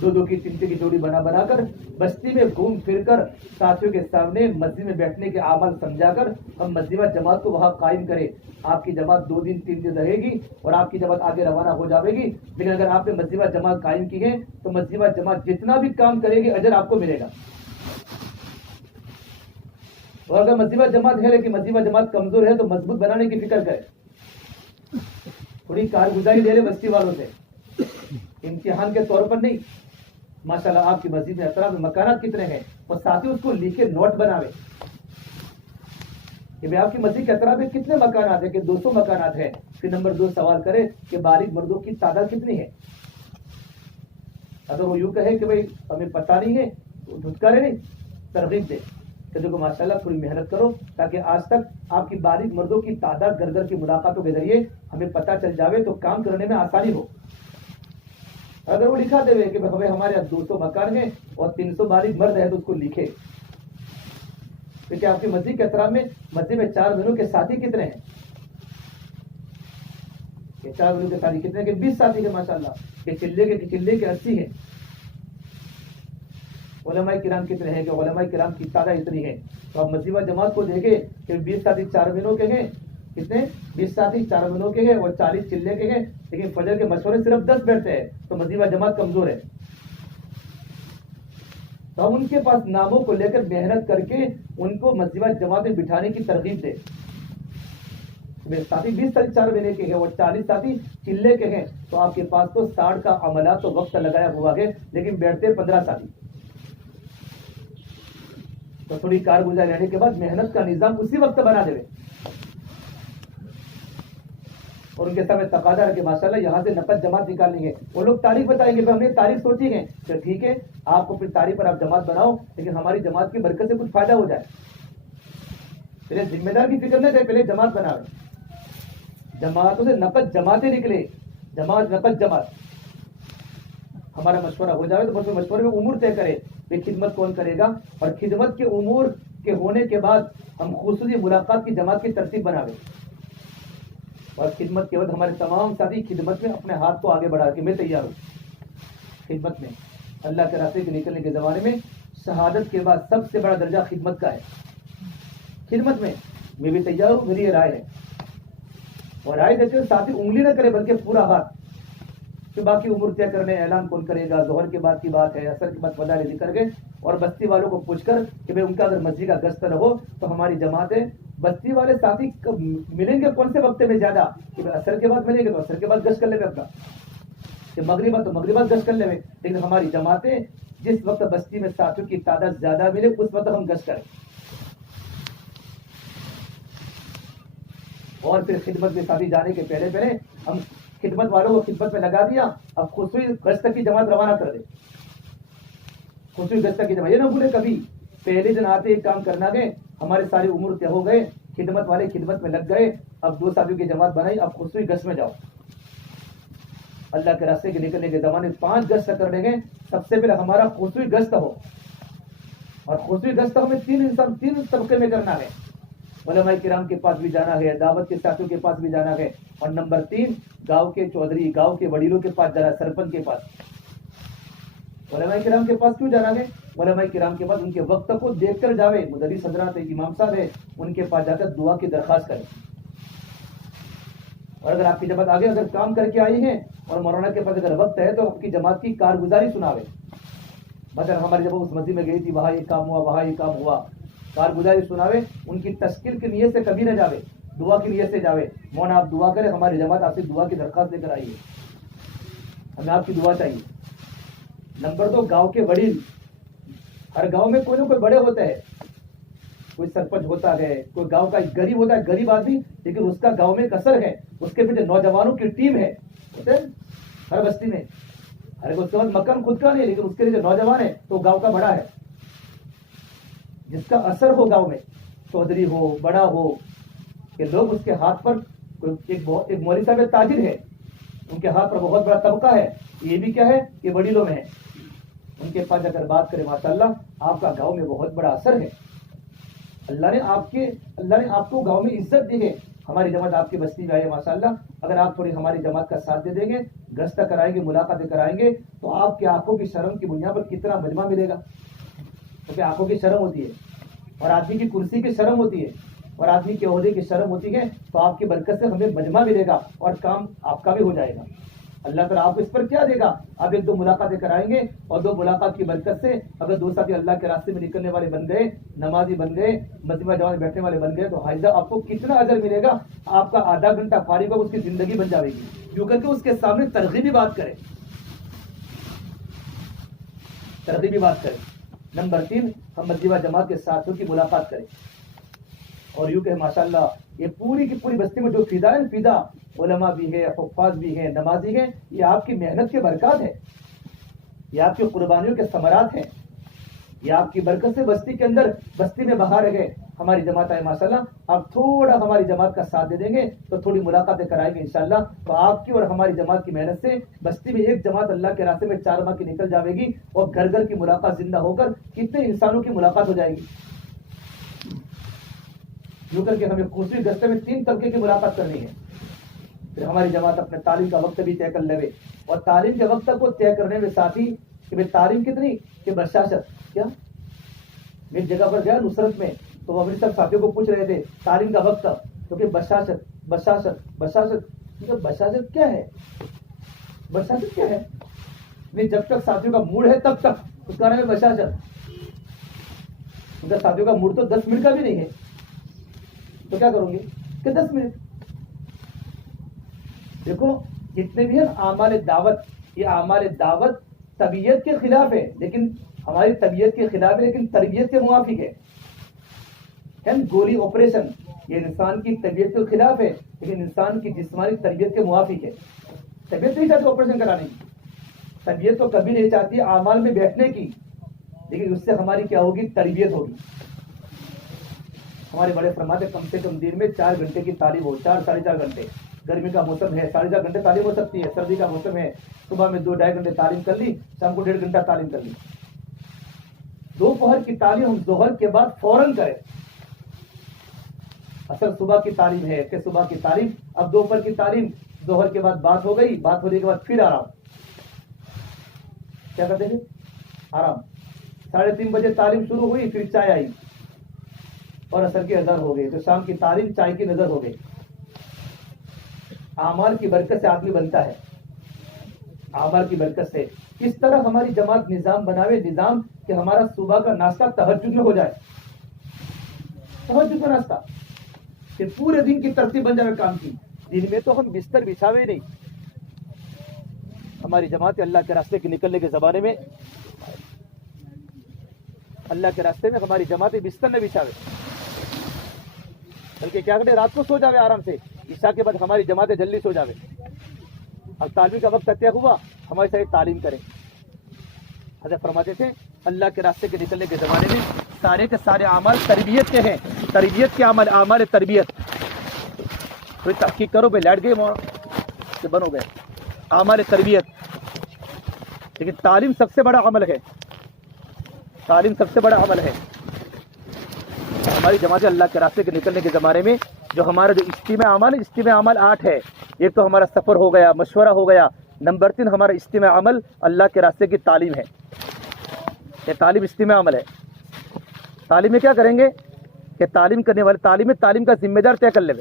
دو دو کی تین کی جوڑی بنا بنا کر بستی میں گھوم پھر کر ساتھیوں کے سامنے مسجد میں بیٹھنے کے اعمال سمجھا کر ہم مسجد جماعت کو وہاں قائم کریں. آپ کی جماعت 2 دن 3 دن رہے گی اور آپ کی جماعت آگے روانہ ہو جائے گی. لیکن اگر آپ نے مسجد جماعت قائم کی ہے تو مسجد جماعت جتنا بھی کام کرے گی اجر آپ کو ملے گا. اور اگر مسجد جماعت ہے لیکن مسجد جماعت کمزور ہے تو مضبوط بنانے کی فکر کرے, تھوڑی کارگزاری لے لے بستی والوں سے, امتحان کے طور پر نہیں. ماشاءاللہ آپ کی مسجد میں اطراف میں مکانات کتنے ہیں اور ساتھ ہی اس کو لکھے نوٹ بناوے کہ بھائی آپ کی مسجد کے اطراف میں کتنے مکانات ہیں, کہ 200 مکانات ہیں. پھر نمبر 2 سوال کرے کہ بالغ مردوں کی تعداد کتنی ہے. اگر وہ یوں کہے کہ بھائی ہمیں پتہ نہیں ہے تو دھتکارے نہیں, ترغیب دے کہ دیکھو ماشاءاللہ تھوڑی محنت کرو تاکہ آج تک آپ کی بالغ مردوں کی تعداد گھر گھر کی ملاقاتوں کے ذریعے ہمیں پتہ چل جاوے تو کام کرنے میں آسانی ہو. اگر وہ لکھا دے کہ ہمیں ہمارے یہاں 200 مکان ہیں اور 300 بالغ مرد ہے تو اس کو لکھے. کیونکہ آپ کی مسجد کے احترام میں مسجد میں 4 بہنوں کے ساتھی کتنے ہیں, کہ 4 بہنوں کے ساتھی کتنے ہیں, کہ 20 ساتھی کے ماشاءاللہ, کہ چلے کے 80 ہیں. علماء کرام کتنے ہیں, کہ علماء کرام کی تعداد اتنی ہے. تو آپ مسجد جماعت کو دیکھیں کہ 20 ساتھی 4 بہنوں کے ہیں, کتنے 20 ساتھی 4 بہنوں کے ہیں اور 40 چلے کے ہیں, لیکن فجر کے مشورے صرف 10 بیٹھتے ہیں تو مسجد جماعت کمزور ہے. تو ہم ان کے پاس ناموں کو لے کر محنت کر کے ان کو مسجد جماعت میں بٹھانے کی ترغیب دے. ساتھی 20 ساتھی 4 بہنے کے ہیں اور 40 ساتھی چلے کے ہیں تو آپ کے پاس تو 60 کا عملہ تو وقت لگایا ہوا ہے, لیکن بیٹھتے 15 ساتھی. تو تھوڑی کارگزاری لینے کے بعد محنت کا نظام اسی وقت بنا دے اور ان کے سامنے تقاضا رکھے ماشاءاللہ یہاں سے نقد جماعت نکالنی ہے. وہ لوگ تاریخ بتائیں گے, ہم نے تاریخ سوچی ہے کہ ٹھیک ہے آپ کو پھر تاریخ پر آپ جماعت بناؤ, لیکن ہماری جماعت کی برکت سے کچھ فائدہ ہو جائے. پہلے ذمہ دار کی فکر نہ کرے, پہلے جماعت بناؤ. جماعتوں سے نقد جماعتیں نکلے, جماعت نقد جماعت. ہمارا مشورہ ہو جائے تو مشورے میں امور طے کرے کہ خدمت کون کرے گا, اور خدمت کے امور کے ہونے کے بعد ہم خصوصی ملاقات کی جماعت کی ترتیب بناوے. اور خدمت کے وقت ہمارے تمام ساتھی خدمت میں اپنے ہاتھ کو آگے بڑھا کے میں تیار ہوں. خدمت میں اللہ کے راستے کے نکلنے کے زمانے میں شہادت کے بعد سب سے بڑا درجہ خدمت کا ہے. خدمت میں بھی تیار ہوں, میری یہ رائے ہے. اور رائے دیتے ہوئے ساتھی انگلی نہ کرے بلکہ پورا ہاتھ, کہ باقی امور طے کرنے اعلان کون کرے گا, ظہر کے بعد کی بات ہے, عصر کے بعد فضائل ذکر گئے. اور بستی والوں کو پوچھ کر کہ بھائی ان کا اگر مسجد کا گشت نہ ہو تو ہماری جماعت ہے, بستی والے ساتھی ملیں گے کون سے وقت میں زیادہ, کہ عصر کے بعد ملیں گے تو عصر کے بعد گشت کر لیں گے اپنا, کہ مغربات تو مغربات گشت کر لیں گے. لیکن ہماری جماعتیں جس وقت بستی میں ساتھیوں کی تعداد زیادہ ملے اس وقت ہم گشت کریں. اور پھر خدمت میں ساتھی جانے کے پہلے ہم خدمت والوں کو خدمت میں لگا دیا, اب خصوصی گشت کی جماعت روانہ کر دے. خصوصی گشت کی جماعت یہ نہ بھولے کبھی پہلے دن آتے ایک کام کرنا گئے, ہمارے سارے امور طے ہو گئے, خدمت والے خدمت میں لگ گئے, اب 2 ساتھیوں کی جماعت بنائی, اب خصوصی گشت میں جاؤ. اللہ کے راستے کے نکلنے کے زمانے 5 گشت کرنے گئے. سب سے پہلے ہمارا خصوصی گشت ہو, اور خصوصی گشت ہمیں 3 طبقے میں کرنا ہے. علماء کرام کے پاس بھی جانا ہے, دعوت کے ساتھیوں کے پاس بھی جانا ہے, اور نمبر 3 گاؤں کے چودھری, گاؤں کے وڈیروں کے پاس جانا, سرپنچ کے پاس. علماء کرام کے پاس کیوں جانا ہے؟ علماء کرام کے پاس ان کے وقت کو دیکھ کر جاوے. مدرس حضرات امام صاحب ہے, ان کے پاس جا کر دعا کی درخواست کریں. اور اگر آپ کی جماعت آگے اگر کام کر کے آئی ہے اور مولانا کے پاس اگر وقت ہے تو آپ کی جماعت کی کارگزاری سناوے. مثلا ہماری جب اس مسجد میں گئی تھی وہاں یہ کام ہوا, وہاں یہ کام ہوا, کارگزاری سناوے. ان کی تشکیل کی نیت سے کبھی نہ جاوے, دعا کی نیت سے جاوے. مولانا آپ دعا کریں, ہماری جماعت آپ سے دعا کی درخواست لے کر آئی ہے, ہمیں آپ کی دعا چاہیے. نمبر 2 گاؤں کے وڈیل. ہر گاؤں میں کوئی نہ کوئی بڑے ہوتے ہیں, کوئی سرپنچ ہوتا ہے, کوئی گاؤں کا غریب ہوتا ہے, غریب آدمی, لیکن اس کا گاؤں میں اثر ہے, اس کے پیچھے نوجوانوں کی ٹیم ہے ہر بستی میں. ہر اس کے بعد مکان خود کا نہیں, لیکن اس کے لیے جو نوجوان ہے تو گاؤں کا بڑا ہے, جس کا اثر ہو گاؤں میں, چودھری ہو, بڑا ہو, کہ لوگ اس کے ہاتھ پر, ایک مولوی صاحب تاجر ہے, ان کے ہاتھ پر بہت بڑا طبقہ ہے, یہ بھی کیا ہے کہ وڈیلوں میں ہے. ان کے پاس اگر بات کریں ماشاءاللہ آپ کا گاؤں میں بہت بڑا اثر ہے. اللہ نے آپ کو گاؤں میں عزت دی ہے, ہماری جماعت آپ کی بستی میں آئی ہے ماشاءاللہ، اگر آپ تھوڑی ہماری جماعت کا ساتھ دے دیں گے، گشت کرائیں گے، ملاقاتیں کرائیں گے، تو آپ کی آنکھوں کی شرم کی بنیاد پر کتنا مجمع ملے گا، کیونکہ آنکھوں کی شرم ہوتی ہے اور آدمی کی کرسی کی شرم ہوتی ہے اور آدمی کے عہدے کی شرم ہوتی ہے، تو آپ کی برکت سے ہمیں مجمع ملے گا اور کام آپ کا بھی ہو جائے گا۔ اللہ تعالیٰ آپ کو اس پر کیا دے گا؟ آپ ایک دو ملاقاتیں کرائیں گے اور دو ملاقات کی برکت سے اگر دو ساتھی اللہ کے راستے میں نکلنے والے بن گئے، نمازی بن گئے، مجمع جماعت بیٹھنے والے بن گئے، تو حاجہ آپ کو کتنا اجر ملے گا؟ آپ کا آدھا گھنٹہ فارغ ہوگا، اس کی زندگی بن جائے گی، یوں کر کے اس کے سامنے ترغیبی بات کریں، ترغیبی بات کریں۔ نمبر 3، ہم مجمع جماعت کے ساتھیوں کی ملاقات کریں، اور یوں کہ ماشاءاللہ یہ پوری کی پوری بستی میں جو فضا ہے، فضا علماء بھی ہے، حفاظ بھی ہیں، نمازی ہیں، یہ آپ کی محنت کے برکات ہے، یہ آپ کی قربانیوں کے ثمرات ہیں، یہ آپ کی برکت سے بستی کے اندر، بستی میں بہار ہے۔ ہماری جماعت ہے ماشاءاللہ، آپ تھوڑا ہماری جماعت کا ساتھ دے دیں گے تو تھوڑی ملاقاتیں کرائیں گے انشاءاللہ، تو آپ کی اور ہماری جماعت کی محنت سے بستی میں ایک جماعت اللہ کے راستے میں 4 ماہ کی نکل جائے گی، اور گھر گھر کی ملاقات زندہ ہو کر کتنے انسانوں کی ملاقات ہو جائے گی۔ یوں کر کے ہمیں دوسری گشتے میں 3 طبقے کی ملاقات کرنی ہے۔ پھر ہماری جماعت اپنے تعلیم کا وقت بھی طے کر لے، اور تعلیم کے وقت کو طے کرنے میں ساتھی کہ بھائی تعلیم کتنی کہ بشاشت، کیا میں ایک جگہ پر گیا نصرت میں، تو وہ امرتسر ساتھیوں کو پوچھ رہے تھے تعلیم کا وقت، تو کہ بشاشت بشاشت بشاشت، بشاشت کیا ہے؟ بشاشت کیا ہے؟ نہیں، جب تک ساتھیوں کا موڈ ہے تب تک اس کا نام ہے بشاشت، ان کا ساتھیوں کا موڈ تو 10 منٹ کا بھی نہیں ہے، تو کیا کروں گے کہ 10 منٹ۔ دیکھو جتنے بھی ہیں اعمال دعوت، یہ اعمال دعوت طبیعت کے خلاف ہے، لیکن ہماری طبیعت کے خلاف ہے لیکن تربیت کے موافق ہے۔ گولی آپریشن یہ انسان کی طبیعت کے خلاف ہے لیکن انسان کی جسمانی تربیت کے موافق ہے۔ طبیعت نہیں چاہتی آپریشن کرانے کی، طبیعت تو کبھی نہیں چاہتی اعمال میں بیٹھنے کی، لیکن اس سے ہماری کیا ہوگی؟ تربیت ہوگی۔ ہمارے بڑے فرماتے کم سے کم دن میں 4 گھنٹے کی تعلیم ہو، 4 ساڑھے 4 گھنٹے۔ گرمی کا موسم ہے 4.5 گھنٹے تعلیم ہو سکتی ہے، سردی کا موسم ہے صبح میں 2-2.5 گھنٹے تعلیم کر لی، شام کو 1.5 گھنٹہ تعلیم کر لی۔ دوپہر کی تعلیم ہم ظہر کے بعد فوراً کریں۔ اصل صبح کی تعلیم ہے کہ صبح کی تعلیم، اب دوپہر کی تعلیم، ظہر کے بعد بات ہو گئی، بات ہونے کے بعد پھر آرام، کیا کرتے ہیں؟ آرام۔ 3:30 بجے تعلیم شروع ہوئی، پھر چائے آئی اور عصر کی اذان ہو گئی، تو شام کی تعلیم چائے کی نظر ہو گئی۔ اعمال کی برکت سے آدمی بنتا ہے، اعمال کی برکت سے۔ اس طرح ہماری جماعت نظام بناوے، نظام کہ ہمارا صبح کا ناشتہ تہجد میں ہو جائے، تہجد کا ناشتہ، کہ پورے دن کی ترتیب بن جائے کام کی۔ دن میں تو ہم بستر بچھاوے نہیں، ہماری جماعت اللہ کے راستے کے نکلنے کے زمانے میں، اللہ کے راستے میں ہماری جماعت بستر نہ بچھاوے، بلکہ کیا کرے رات کو سو جاوے آرام سے، عشاء کے بعد ہماری جماعتیں جلدی سو جاوے۔ اب تعلیم کا وقت طے ہوا، ہمارے ساتھ تعلیم کریں۔ حضرت فرماتے تھے اللہ کے راستے کے نکلنے کے زمانے میں سارے کے سارے اعمال تربیت کے ہیں، تربیت کے عمل، اعمال تربیت۔ کوئی تحقیق کرو بھائی، لیٹ گئے کہ بن ہو گئے، اعمال تربیت۔ لیکن تعلیم سب سے بڑا عمل ہے، تعلیم سب سے بڑا عمل ہے۔ ہماری جماعت اللہ کے راستے کے نکلنے کے زمانے میں جو ہمارا جو اجتماع عمل، اجتماع عمل 8 ہے۔ ایک تو ہمارا سفر ہو گیا، مشورہ ہو گیا، نمبر 3 ہمارا اجتماع عمل اللہ کے راستے کی تعلیم ہے۔ یہ تعلیم اجتماع عمل ہے۔ تعلیم میں کیا کریں گے کہ تعلیم کرنے والے تعلیم کا ذمہ دار طے کر لے،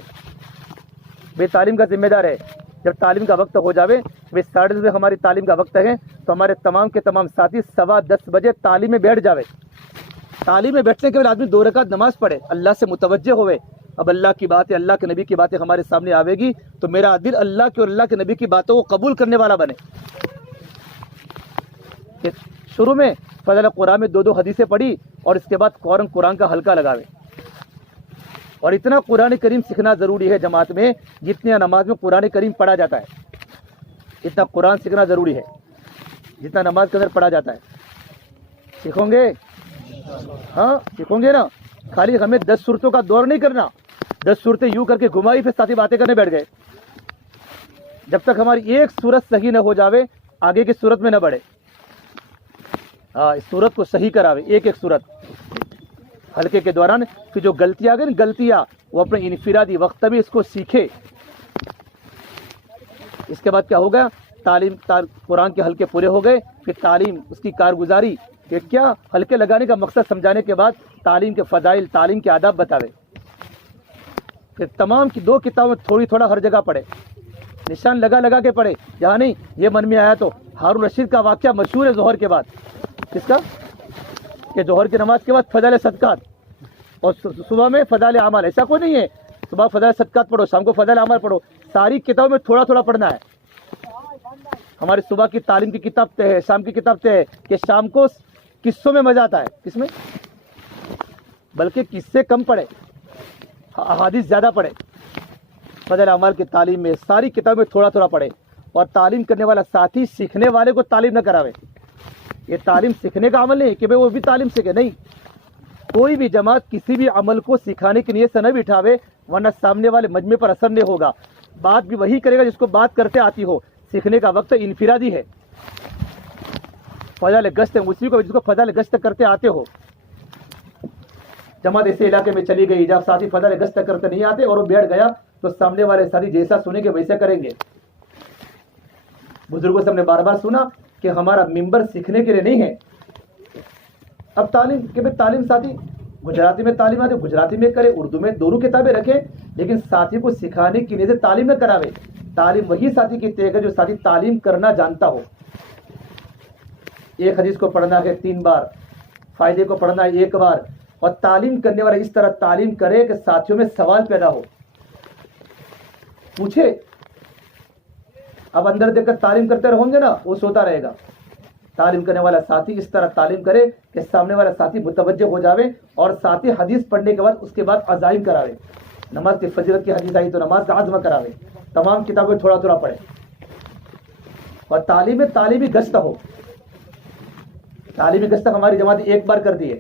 بے تعلیم کا ذمہ دار ہے۔ جب تعلیم کا وقت ہو جاوے، 10:30 بجے ہماری تعلیم کا وقت ہے، تو ہمارے تمام کے تمام ساتھی 10:15 بجے تعلیم میں بیٹھ جاوے۔ تعلیم میں بیٹھنے کے بعد آدمی 2 رکعت نماز پڑھے، اللہ سے متوجہ ہوئے۔ اب اللہ کی باتیں، اللہ کے نبی کی باتیں ہمارے سامنے آوے گی تو میرا دل اللہ کی اور اللہ کے نبی کی باتوں کو قبول کرنے والا بنے۔ شروع میں فضل قرآن میں 2 حدیثیں پڑھی اور اس کے بعد قرآن کا حلقہ لگاوے۔ اور اتنا قرآن کریم سیکھنا ضروری ہے جماعت میں، جتنی نماز میں قرآن کریم پڑھا جاتا ہے، اتنا قرآن سیکھنا ضروری ہے جتنا نماز کے اندر پڑھا جاتا ہے۔ سیکھوں گے؟ ہاں سیکھوں گے نا۔ خالی ہمیں 10 صورتوں کا دور نہیں کرنا، 10 صورتیں یوں کر کے گھمائی پھر ساتھی باتیں کرنے بیٹھ گئے۔ جب تک ہماری ایک صورت صحیح نہ ہو جاوے، آگے کی صورت میں نہ بڑھے۔ اس صورت کو صحیح کراوے، ایک صورت حلقے کے دوران۔ کہ جو غلطیاں آ گئی نا، غلطیاں وہ اپنے انفرادی وقت بھی اس کو سیکھے. اس کے بعد کیا ہوگا؟ تعلیم قرآن کے حلقے پورے ہو گئے، پھر تعلیم اس کی کارگزاری، کہ کیا حلقے لگانے کا مقصد سمجھانے کے بعد تعلیم کے فضائل، تعلیم کے آداب بتاوے. پھر تمام کی 2 کتابیں تھوڑی تھوڑا ہر جگہ پڑھے، نشان لگا لگا کے پڑھے. جہاں نہیں یہ من میں آیا تو ہارون رشید کا واقعہ مشہور ہے ظہر کے بعد. کس کا؟ کہ ظہر کی نماز کے بعد فضائل صدقات اور صبح میں فضائل اعمال. ایسا کوئی نہیں ہے صبح فضائل صدقات پڑھو، شام کو فضائل اعمال پڑھو. ساری کتابوں میں تھوڑا تھوڑا پڑھنا ہے. ہماری صبح کی تعلیم کی کتاب طے ہے، شام کی کتاب طے ہے کہ شام کو قصوں میں مزہ آتا ہے. کس میں؟ بلکہ قصے کم پڑھے، احادیث زیادہ پڑھے. فضائل اعمال کی تعلیم میں ساری کتابوں میں تھوڑا تھوڑا پڑھے. اور تعلیم کرنے والا ساتھی سیکھنے والے کو تعلیم نہ کراوے. یہ تعلیم سیکھنے کا عمل نہیں ہے کہ بھئی وہ بھی تعلیم سیکھے، نہیں. کوئی بھی جماعت کسی بھی عمل کو سکھانے کی نیت سے نہ بٹھاوے، ورنہ سامنے والے مجمع پر اثر نہیں ہوگا. بات بھی وہی کرے گا جس کو بات کرتے آتی ہو. سیکھنے کا وقت انفرادی ہے. فضائل گشت اسی کو جس کو فضائل گشت کرتے آتے ہو. جماعت ایسے علاقے میں چلی گئی جب ساتھی فضائل گشت کرتے نہیں آتے اور وہ بیٹھ گیا تو سامنے والے ساتھی جیسا سنیں گے ویسے کریں گے. بزرگوں سے ہم نے بار بار سنا کہ ہمارا ممبر سیکھنے کے لیے نہیں ہے. اب تعلیم کہ تعلیم ساتھی گجراتی میں تعلیم آتی گجراتی میں کرے، اردو میں دونوں کتابیں رکھے، لیکن ساتھی کو سکھانے کی نیت سے تعلیم نہ کراوے. تعلیم وہی ساتھی کی طے ہے جو ساتھی تعلیم کرنا جانتا ہو. ایک حدیث کو پڑھنا ہے 3 بار، فائدے کو پڑھنا ہے 1 بار. اور تعلیم کرنے والا اس طرح تعلیم کرے کہ ساتھیوں میں سوال پیدا ہو، پوچھے. اب اندر دیکھ کر تعلیم کرتے رہوں گے نا، وہ سوتا رہے گا. تعلیم کرنے والا ساتھی اس طرح تعلیم کرے کہ سامنے والا ساتھی متوجہ ہو جاوے اور ساتھی حدیث پڑھنے کے بعد اس کے بعد عزائم کراوے. نماز کی فضیلت کی حدیث آئی تو نماز کا عزم کراوے. تمام کتابیں تھوڑا تھوڑا پڑھے. اور تعلیمی گشت ہو. تعلیمی گشت ہماری جماعت 1 بار کر دی ہے.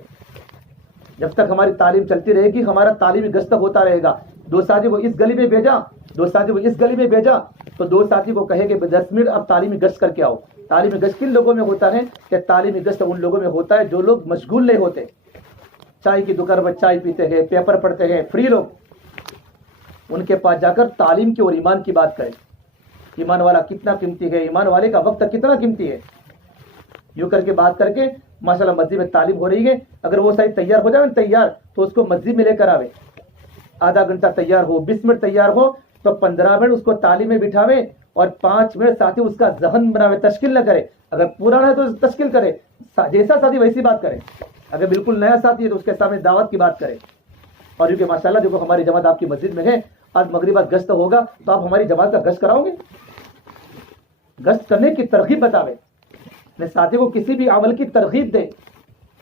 جب تک ہماری تعلیم چلتی رہے گی ہمارا تعلیمی گشت ہوتا رہے گا. 2 ساتھی کو اس گلی میں بھیجا، 2 ساتھی کو اس گلی میں بھیجا تو 2 ساتھی کو کہے کہ 10 منٹ اب تعلیمی گشت کر کے آؤ. تعلیمی گشت کن لوگوں میں ہوتا ہے؟ کہ تعلیمی گشت ان لوگوں میں ہوتا ہے جو لوگ مشغول نہیں ہوتے. چائے کی دکان پر چائے پیتے ہیں، پیپر پڑھتے ہیں، فری لوگ. ان کے پاس جا کر تعلیم کی اور ایمان کی بات کریں. ایمان والا کتنا قیمتی ہے، ایمان والے کا وقت کتنا قیمتی ہے. یوں کر کے بات کر کے ماشاءاللہ مسجد میں تعلیم ہو رہی ہے. اگر وہ صحیح تیار ہو جائے تیار تو اس کو مسجد میں لے کر آوے. آدھا گھنٹہ تیار ہو، 20 منٹ تیار ہو تو 15 منٹ اس کو تعلیم میں بٹھاوے اور 5 منٹ ساتھی اس کا ذہن بناوے. تشکیل نہ کرے. اگر پرانا ہے تو تشکیل کرے، جیسا ساتھی ویسی بات کرے. اگر بالکل نیا ساتھی ہے تو اس کے سامنے دعوت کی بات کرے. اور کیونکہ ماشاءاللہ دیکھو ہماری جماعت آپ کی مسجد میں ہے، آج مغرب بعد گشت ہوگا تو آپ ہماری جماعت کا گشت کراؤ گے. گشت کرنے کی ترغیب بتاوے. میں ساتھی کو کسی بھی عمل کی ترغیب دے.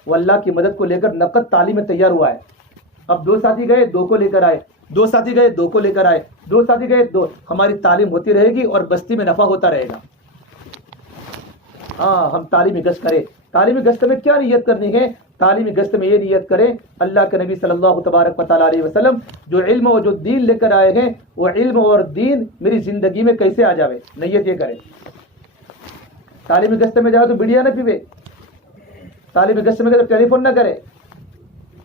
وہ اللہ کی مدد کو لے کر نقد تعلیم میں تیار ہوا ہے. اب 2 ساتھی گئے 2 کو لے کر آئے، 2 ساتھی گئے 2 کو لے کر آئے، 2 ساتھی گئے 2. ہماری تعلیم ہوتی رہے گی اور بستی میں نفع ہوتا رہے گا. ہاں ہم تعلیمی گشت کریں. تعلیمی گشت میں کیا نیت کرنی ہے؟ تعلیمی گشت میں یہ نیت کریں اللہ کے نبی صلی اللہ تبارک و تعالیٰ علیہ وسلم جو علم اور جو دین لے کر آئے ہیں وہ علم اور دین میری زندگی میں کیسے آ جاوے. نیت یہ کرے. تعلیمی گشت میں جائے تو بیڑیا نہ پیوے. تعلیمی گشت میں گئے تو ٹیلی فون نہ کرے.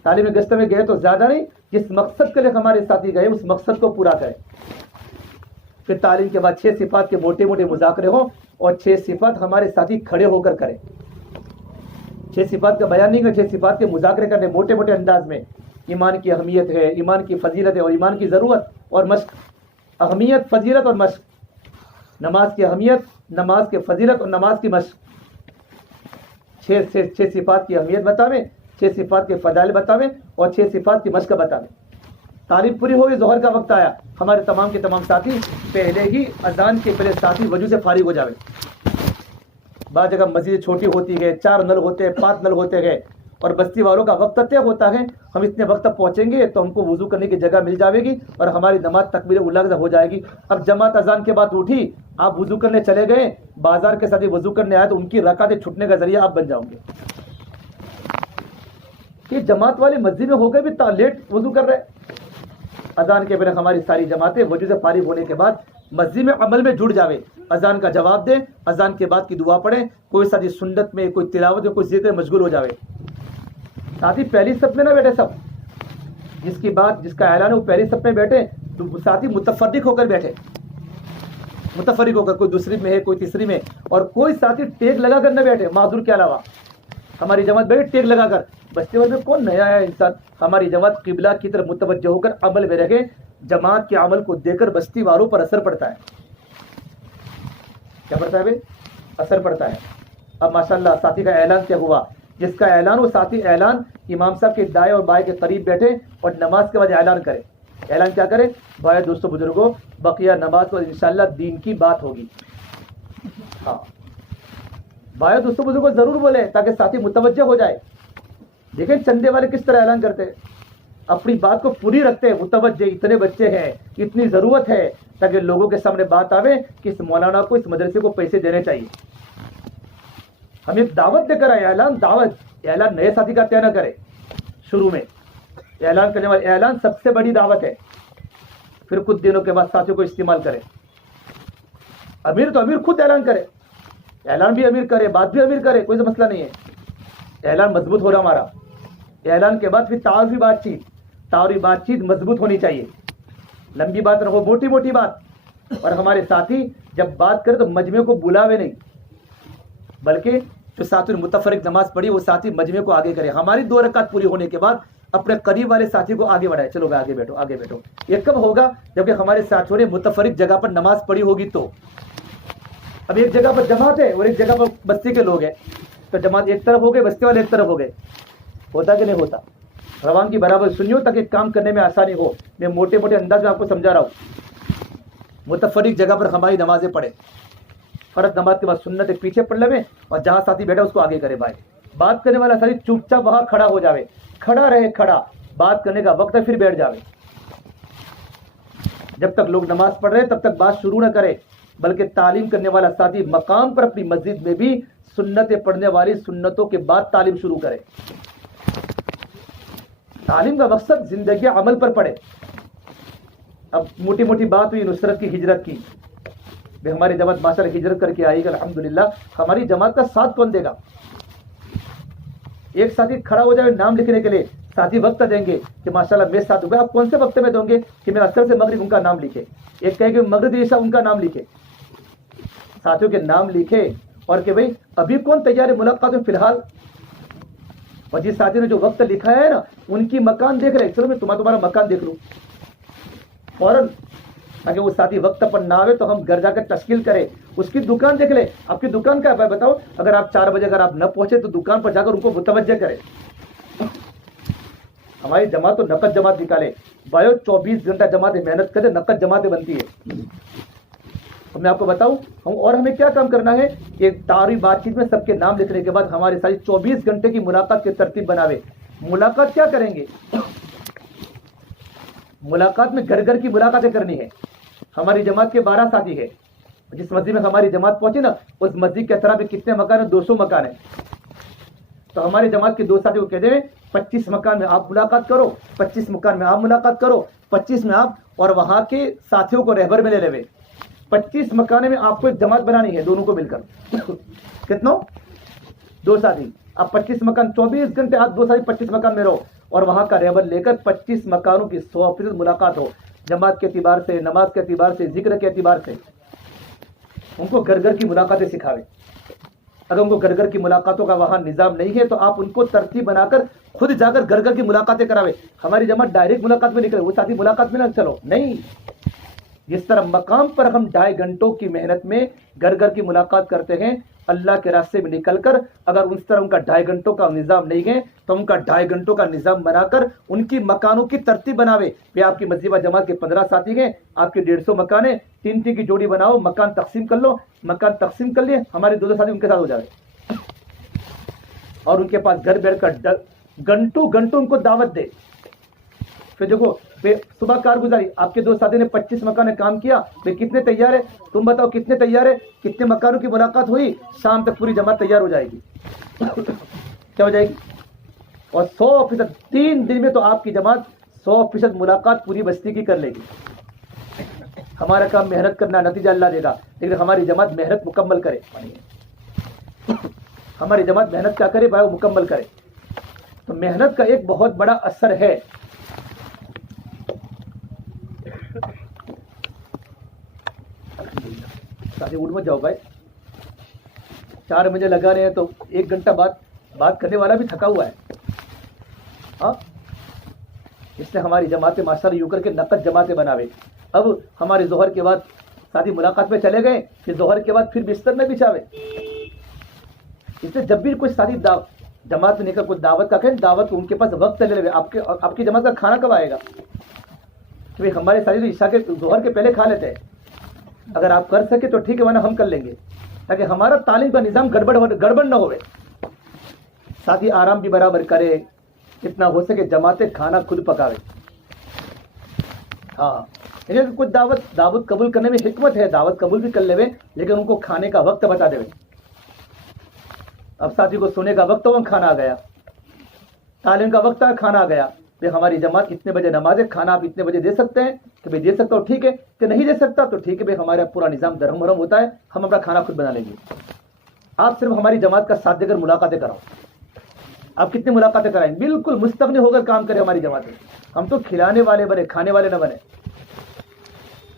تعلیمی گشت میں گئے تو زیادہ نہیں، جس مقصد کے لیے ہمارے ساتھی گئے اس مقصد کو پورا کرے. پھر تعلیم کے بعد 6 صفات کے موٹے موٹے مذاکرے ہوں اور 6 صفات ہمارے ساتھی کھڑے ہو کر کریں. 6 صفات کا بیان نہیں ہے، 6 صفات کے مذاکرے کرنے موٹے موٹے انداز میں. ایمان کی اہمیت ہے، ایمان کی فضیلت ہے اور ایمان کی ضرورت اور مشق. اہمیت، فضیلت اور مشق. نماز کی اہمیت، نماز کی فضیلت اور نماز کی مشق. 6 صفات کی اہمیت بتاویں، 6 صفات کے فضائل بتاویں اور 6 صفات کی مشق بتاویں. تعلیم پوری ہوئی، ظہر کا وقت آیا. ہمارے تمام کے تمام ساتھی پہلے ہی اذان کے پہلے ساتھی وضو سے فارغ ہو جاوے. بعض جگہ مسجد چھوٹی ہوتی ہے، 4 نل ہوتے ہیں، 5 نل ہوتے ہیں اور بستی والوں کا وقت طے ہوتا ہے. ہم اتنے وقت تک پہنچیں گے تو ہم کو وضو کرنے کی جگہ مل جائے گی اور ہماری نماز تکبیر اولیٰ ہو جائے گی. اب جماعت اذان کے بعد اٹھی، آپ وضو کرنے چلے گئے، بازار کے ساتھی وضو کرنے آئے تو ان کی رکعتیں چھٹنے کا ذریعہ آپ بن جاؤ گے. کہ جماعت والے مسجد میں ہو کے بھی لیٹ وضو کر رہے. اذان کے پہلے ہماری ساری جماعتیں وضو سے فارغ ہونے کے بعد مسجد میں عمل میں جڑ جاوے. اذان کا جواب دے، اذان کے بعد کی دعا پڑھیں. کوئی ساتھی سنت میں، کوئی تلاوت میں، کوئی ذکر میں مشغول ہو جاوے. ساتھی پہلی صف میں نہ بیٹھے، سب جس کی بات جس کا اعلان ہے وہ پہلی صف میں بیٹھے تو ساتھی متفرق ہو کر بیٹھے، متفرق ہو کر، کوئی دوسری میں ہے کوئی تیسری میں، اور کوئی ساتھی ٹیک لگا کر نہ بیٹھے معذور کے علاوہ. ہماری جماعت بیٹھے ٹیک لگا کر، بستے والے میں کون نیا ہے انسان. ہماری جماعت قبلہ کی طرف متوجہ ہو کر عمل میں رکھے. جماعت کے عمل کو دیکھ کر بستی والوں پر اثر پڑتا ہے. کیا پڑتا ہے بھائی؟ اثر پڑتا ہے. اب ماشاءاللہ ساتھی کا اعلان کیا ہوا؟ جس کا اعلان وہ ساتھی اعلان امام صاحب کے دائیں اور بائیں کے قریب بیٹھے اور نماز کے بعد اعلان کرے. اعلان کیا کرے؟ بھائی دوستوں بزرگوں، بقیہ نماز پر انشاءاللہ دین کی بات ہوگی. ہاں بھائی دوستوں بزرگوں ضرور بولے تاکہ ساتھی متوجہ ہو جائے. دیکھیں چندے والے کس طرح اعلان کرتے ہیں، اپنی بات کو پوری رکھتے ہیں. متوجہ اتنے بچے ہیں، اتنی ضرورت ہے، تاکہ لوگوں کے سامنے بات آوے کہ اس مولانا کو اس مدرسے کو پیسے دینے چاہیے. ہم ایک دعوت دے کر آئے. اعلان دعوت، اعلان نئے ساتھی کا طے نہ کرے. شروع میں اعلان کرنے والے اعلان سب سے بڑی دعوت ہے، پھر کچھ دنوں کے بعد ساتھیوں کو استعمال کرے. امیر تو امیر خود اعلان کرے، اعلان بھی امیر کرے، بات بھی امیر کرے، کوئی مسئلہ نہیں ہے. اعلان مضبوط ہو رہا ہمارا. اعلان کے بعد پھر تعارفی بات چیت مضبوط ہونی چاہیے. لمبی بات نہ ہو، موٹی موٹی بات. اور ہمارے ساتھی جب بات کرے تو مجمع کو بلاوے نہیں، بلکہ جو ساتھی نے متفرق نماز پڑھی وہ ساتھی مجمع کو آگے کرے. ہماری 2 رکعت پوری ہونے کے بعد اپنے قریب والے ساتھی کو آگے بڑھائے. چلو بھائی آگے بیٹھو آگے بیٹھو. یہ کب ہوگا؟ جبکہ ہمارے ساتھیوں نے متفرق جگہ پر نماز پڑھی ہوگی. تو اب ایک جگہ پر جماعت ہے اور ایک جگہ پر بستی کے لوگ ہیں، تو جماعت ایک طرف ہو گئے، بستی والے ایک طرف ہو گئے. ہوتا کہ نہیں ہوتا؟ روان کی برابر سنیو تاکہ کام کرنے میں آسانی ہو. میں موٹے موٹے انداز میں آپ کو سمجھا رہا ہوں. متفرق جگہ پر ہماری نمازیں پڑھے. فرض نماز کے بعد سنت پیچھے پڑھ لے اور جہاں ساتھی بیٹھا اس کو آگے کرے. بھائی بات کرنے والا ساتھی چپ چاپ وہاں کھڑا ہو جاوے، کھڑا رہے، کھڑا. بات کرنے کا وقت ہے پھر بیٹھ جاوے. جب تک لوگ نماز پڑھ رہے تب تک بات شروع نہ کرے، بلکہ تعلیم کرنے والا ساتھی مقام پر اپنی مسجد میں بھی سنتیں پڑھنے والی سنتوں کے بعد تعلیم شروع کرے. تعلیم کا مقصد زندگی عمل پر پڑے. اب موٹی موٹی بات ہوئی نصرت کی، ہجرت کی. ہماری جماعت ماشاءاللہ ہجرت کر کے آئی گا الحمدللہ. ہماری جماعت کا ساتھ کون دے گا؟ ایک ساتھی کھڑا ہو جائے نام لکھنے کے لیے، ساتھی وقت دیں گے کہ ماشاءاللہ میں ساتھ ہوں گا. آپ کون سے وقت میں دیں گے کہ میں اثر سے مغرب ان کا نام لکھے، ایک کہے کہ مغرب عشاء ان کا نام لکھے. ساتھیوں کے نام لکھے اور کہ بھائی ابھی کون تیار ہے ملاقات میں فی الحال. اور جس ساتھی نے جو وقت لکھا ہے نا ان کی مکان دیکھ رہے، چلو میں تمہارا مکان دیکھ لوں فوراً، تاکہ وہ ساتھی وقت پر نہ آئے تو ہم گھر جا کر تشکیل کرے. اس کی دکان دیکھ لے، آپ کی دکان کا ہے بتاؤ. اگر آپ 4 بجے اگر آپ نہ پہنچے تو دکان پر جا کر ان کو متوجہ کرے. ہماری جماعت تو نقد جماعت نکالے. بھائیو 24 گھنٹہ جماعتیں محنت کرے، نقد جماعتیں بنتی ہے. میں آپ کو بتاؤں اور ہمیں کیا کام کرنا ہے. ایک تعارفی بات چیت میں سب کے نام لکھنے کے بعد ہمارے ساتھ 24 گھنٹے کی ملاقات کی ترتیب بناوے. ملاقات کیا کریں گے؟ ملاقات میں گھر گھر کی ملاقاتیں کرنی ہے. ہماری جماعت کے 12 ساتھی ہے. جس مسجد میں ہماری جماعت پہنچی نا اس مسجد کے اطراف میں کتنے مکان ہیں؟ 200 مکان ہیں. تو ہماری جماعت کے 2 ساتھی کو کہتے ہیں 25 مکان میں آپ ملاقات کرو، 25 مکان میں آپ ملاقات کرو، 25 میں آپ اور وہاں کے ساتھیوں کو رہبر میں لے لے. 25 مکانے میں آپ کو ایک جماعت بنانی ہے دونوں کو مل کر. کتنا؟ 2 ساتھی. آپ 25 مکان 24 گھنٹے آپ 2 ساتھی 25 مکان میں رہو اور وہاں کا رہبر لے کر 25 مکانوں کی 100% ملاقات ہو. جماعت کے اعتبار سے، نماز کے اعتبار سے، ذکر کے اعتبار سے ان کو گھر گھر کی ملاقاتیں سکھاوے. اگر ان کو گھر گھر کی ملاقاتوں کا وہاں نظام نہیں ہے تو آپ ان کو ترتیب بنا کر خود جا کر گھر گھر کی ملاقاتیں کراوے. ہماری جماعت ڈائریکٹ ملاقات میں نکلے، وہ ساتھی ملاقات میں نہ چلو نہیں. جس طرح مقام پر ہم 2.5 گھنٹوں کی محنت میں گھر گھر کی ملاقات کرتے ہیں اللہ کے راستے میں نکل کر، اگر اس طرح ان کا 2.5 گھنٹوں کا نظام نہیں ہے تو ان کا 2.5 گھنٹوں کا نظام بنا کر ان کی مکانوں کی ترتیب بناوے. پھر آپ کی مسجد و جماعت کے 15 ساتھی ہیں، آپ کے 150 مکان ہیں، 3 کی جوڑی بناؤ، مکان تقسیم کر لو. مکان تقسیم کر لیے ہمارے 2 ساتھی ان کے ساتھ ہو جائے اور ان کے پاس گھر بیٹھ کر گھنٹوں ان کو دعوت دے. پھر دیکھو صبح کارگزاری آپ کے 2 ساتھی نے 25 مکان کام کیا، پھر کتنے تیار ہے؟ تم بتاؤ کتنے تیار ہے؟ کتنے مکانوں کی ملاقات ہوئی؟ شام تک پوری جماعت تیار ہو جائے گی. کیا ہو جائے گی؟ اور 100% 3 دن میں تو آپ کی جماعت 100% ملاقات پوری بستی کی کر لے گی. ہمارا کام محنت کرنا، نتیجہ اللہ دے گا. لیکن ہماری جماعت محنت مکمل کرے. ہماری جماعت محنت کیا کرے بھائی؟ مکمل کرے. تو محنت کا ایک بہت بڑا اثر ہے. ساتھی اٹھ مت جاؤ بھائی, 4 بجے لگا رہے ہیں تو 1 گھنٹہ بعد بات کرنے والا بھی تھکا ہوا ہے. ہاں, اس نے ہماری جماعتیں ماشاءاللہ یوں کر کے نقد جماعتیں بناوے. اب ہمارے ظہر کے بعد ساتھی ملاقات میں چلے گئے, پھر ظہر کے بعد پھر بستر میں بچھاوے. اس سے جب بھی کوئی ساتھی جماعت میں نکل کوئی دعوت کا کہیں, دعوت ان کے پاس وقت چلے لگے. آپ کی جماعت کا کھانا کب آئے گا؟ کہ ہمارے ساتھی تو عشاء کے ظہر کے پہلے کھا لیتے ہیں. اگر آپ کر سکے تو ٹھیک ہے, ورنہ ہم کر لیں گے, تاکہ ہمارا تعلیم کا نظام گڑبڑ نہ ہوئے. ساتھی آرام بھی برابر کرے, جتنا ہو سکے جماعتیں کھانا خود پکاوے. ہاں, کچھ دعوت قبول کرنے میں حکمت ہے, دعوت قبول بھی کر لے لیکن ان کو کھانے کا وقت بتا دے. اب ساتھی کو سونے کا وقت ہو, کھانا آ گیا, تعلیم کا وقت آ, کھانا آ گیا. پھر ہماری جماعت اتنے بجے نماز ہے, کھانا آپ اتنے بجے دے سکتے ہیں کہ بھائی دے سکتا ہو ٹھیک ہے, کہ نہیں دے سکتا تو ٹھیک ہے بھائی, ہمارا پورا نظام درہم مرہم ہوتا ہے, ہم اپنا کھانا خود بنا لیں گے. آپ صرف ہماری جماعت کا ساتھ دے کر ملاقاتیں کراؤ. آپ کتنی ملاقاتیں کرائیں, بالکل مستغنی ہو کر کام کرے ہماری جماعت میں. ہم تو کھلانے والے بنے, کھانے والے نہ بنے.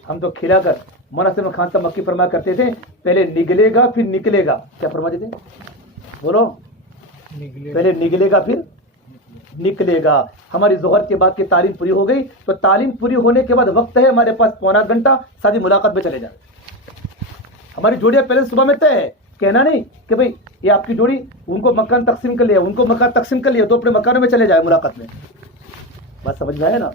ہم تو کھلا کر, مولانا خان صاحب مکی فرمایا کرتے تھے, پہلے نگلے گا پھر نکلے گا. کیا فرماتے تھے, بولو, پہلے نگلے گا پھر نکلے گا. ہماری ظہر کے بعد کی تعلیم پوری ہو گئی, تو تعلیم پوری ہونے کے بعد وقت ہے ہمارے پاس 1.25 گھنٹہ, ساتھی ملاقات میں چلے جائیں. ہماری جوڑیاں پہلے صبح میں طے ہے, کہنا نہیں کہ بھائی یہ آپ کی جوڑی, ان کو مکان تقسیم کر لیا, ان کو مکان تقسیم کر لیا, تو اپنے مکانوں میں چلے جائے ملاقات میں. بات سمجھ میں آئے نا,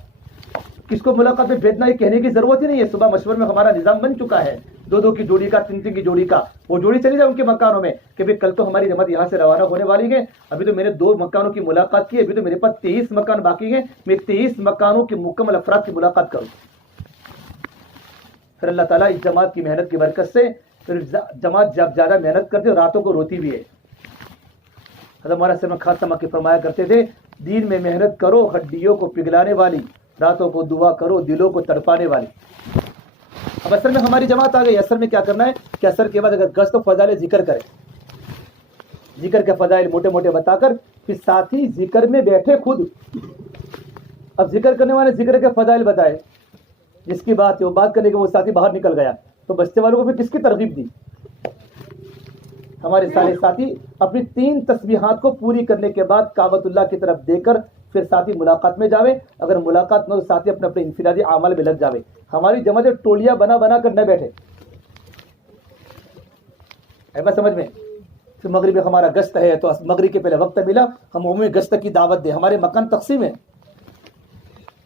کس کو ملاقات میں بھیجنا ہے کہنے کی ضرورت ہی نہیں ہے. صبح مشورے میں ہمارا نظام بن چکا ہے, 2 کی جوڑی کا, 3 کی جوڑی کا. وہ جوڑی چلی جائے ان کے مکانوں میں کہ بھائی کل تو ہماری جماعت یہاں سے روانہ ہونے والی ہے, ابھی تو میں نے 2 مکانوں کی ملاقات کی, ابھی تو میرے پاس 23 مکان باقی ہیں, میں 23 مکانوں کے مکمل افراد کی ملاقات کروں. پھر اللہ تعالیٰ اس جماعت کی محنت کی برکت سے پھر جماعت جب زیادہ محنت کرتی ہے, راتوں کو روتی بھی ہے. حضرت مولانا صاحب خاص سما کے فرمایا کرتے تھے, دین میں محنت کرو ہڈیوں کو پگھلانے والی, راتوں کو دعا کرو دلوں کو تڑپانے والی. اب اثر میں ہماری جماعت آ گئی. اثر میں کیا کرنا ہے کہ اثر کے بعد اگر گشت و فضائل ذکر کرے, ذکر کے فضائل موٹے موٹے بتا کر, پھر ساتھی ذکر میں بیٹھے خود. اب ذکر کرنے والے ذکر کے فضائل بتائے, جس کی بات ہے وہ بات کرنے کے وہ ساتھی باہر نکل گیا, تو بچتے والوں کو پھر کس کی ترغیب دی؟ ہمارے سارے ساتھی اپنی 3 تسبیحات کو پوری کرنے کے بعد کعبۃ اللہ کی طرف دے کر پھر ساتھی ملاقات میں جاوے. اگر ملاقات نہ ہو, ساتھی اپنے اپنے انفرادی اعمال میں لگ جاوے. ہماری جماعت ٹولیاں بنا بنا کر نہ بیٹھے. بات سمجھ میں؟ پھر مغرب میں ہمارا گشت ہے, تو مغرب کے پہلے وقت ملا, ہم عمومی گشت کی دعوت دیں. ہمارے مکان تقسیم ہے,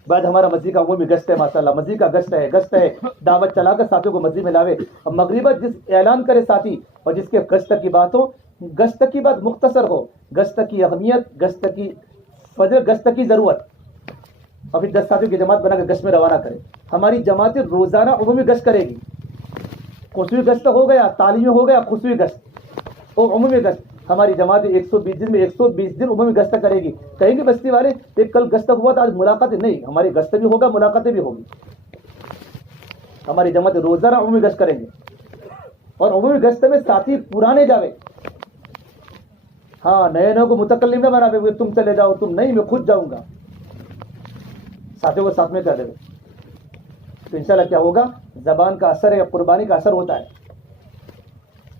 بعد ہمارا مسجد کا عمومی گشت ہے, ماشاءاللہ مسجد کا گشت ہے, دعوت چلا کر ساتھیوں کو مسجد میں لاوے. اب مغربت جس اعلان کرے ساتھی, اور جس کے گشت کی بات ہو, گشت کی بات مختصر ہو, گشت کی اہمیت, گشت کی فضل, گشت کی ضرورت, اور پھر 10 ساتھیوں کی جماعت بنا کر گشت میں روانہ کرے. ہماری جماعتیں روزانہ عمومی گشت کرے گی. خصوصی گشت ہو گیا, تعلیمی ہو گیا, خصوصی گشت اور عمومی گشت. ہماری جماعت 120 دن میں 120 دن عمومی گشت کرے گی. کہیں گے بستی والے ایک کل گشت ہوا تھا, آج ملاقاتیں نہیں, ہماری گشت بھی ہوگا, ملاقاتیں بھی ہوگی. ہماری جماعت روزانہ عمومی گشت کریں گے, اور عمومی گشت میں ساتھی پرانے جاوے. ہاں, نئے نئے کو متکلم نہ بنا دے, تم چلے جاؤ, تم نہیں, میں خود جاؤں گا. ساتھیوں کو ساتھ میں کر دے, تو انشاءاللہ کیا ہوگا, زبان کا اثر ہے, قربانی کا اثر ہوتا ہے.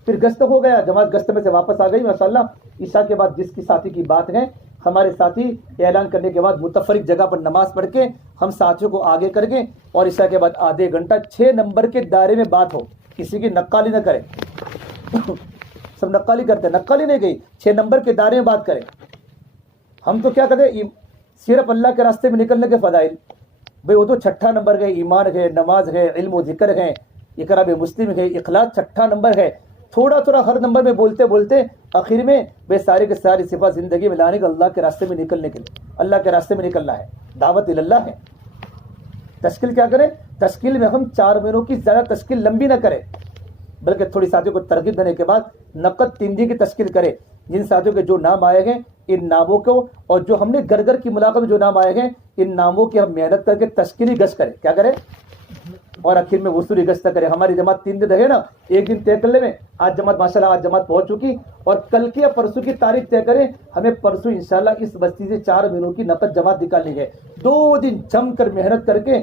پھر گشت ہو گیا, جماعت گشت میں سے واپس آ گئی ماشاءاللہ. عشاء کے بعد جس کی ساتھی کی بات ہے, ہمارے ساتھی اعلان کرنے کے بعد متفرق جگہ پر نماز پڑھ کے ہم ساتھیوں کو آگے کر کے, اور عشاء کے بعد آدھے گھنٹہ 6 نمبر کے دائرے میں بات ہو. کسی کی نقالی نہ کرے, سب نقالی کرتے, نقالی نہیں گئی, 6 نمبر کے دائرے میں بات کریں. ہم تو کیا کرتے, صرف اللہ کے راستے میں نکلنے کے فضائل. بھئی وہ تو 6 نمبر ہے, ایمان ہے, نماز ہے, علم و ذکر ہے, اقرا مسلم ہے, اخلاص 6 نمبر ہے. تھوڑا تھوڑا ہر نمبر میں بولتے بولتے آخر میں بے سارے کے ساری صفات زندگی میں لانے کا, اللہ کے راستے میں نکلنے کے لیے, اللہ کے راستے میں نکلنا ہے, دعوت اللہ ہے. تشکیل کیا کریں, تشکیل میں ہم 4 مہینوں کی زیادہ تشکیل لمبی نہ کریں, بلکہ تھوڑی ساتھیوں کو ترغیب دینے کے بعد نقد 3 دن کی تشکیل کرے. جن ساتھیوں کے جو نام آئے ہیں ان ناموں کو, اور جو ہم نے گھر گھر کی ملاقات میں جو نام آئے ہیں ان ناموں کی ہم محنت کر کے تشکیلی گشت کریں. کیا کریں, اور آخر میں وصولی گشت کرے. ہماری جماعت 3 دن رہے نا, 1 دن طے کر لے میں, آج جماعت ماشاءاللہ آج جماعت پہنچ چکی, اور کل کی یا پرسوں کی تاریخ طے کریں. ہمیں پرسوں انشاءاللہ اس بستی سے 4 مہینوں کی نقد جماعت نکالنی ہے. 2 دن جم کر محنت کر کے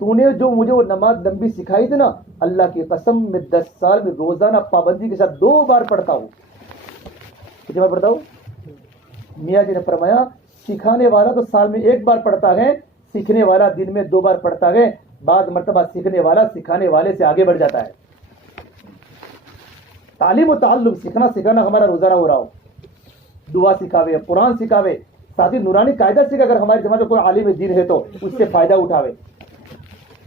تو نے جو مجھے وہ نماز لمبی سکھائی تھی نا، اللہ کی قسم میں 10 سال میں روزانہ پابندی کے ساتھ 2 بار پڑھتا ہوں. کتنی بار پڑھتا ہوں؟ میاں جی نے فرمایا سکھانے والا تو سال میں 1 بار پڑھتا ہے، سیکھنے والا دن میں 2 بار پڑھتا ہے. بعض مرتبہ سیکھنے والا سکھانے والے سے آگے بڑھ جاتا ہے. تعلیم و تعلم، سیکھنا سکھانا ہمارا روزانہ ہو رہا ہو. دعا سکھاوے، قرآن سکھاوے، ساتھ ہی نورانی قاعدہ سکھا. اگر ہماری جماعت میں کوئی عالم دین ہے تو اس سے فائدہ اٹھاوے.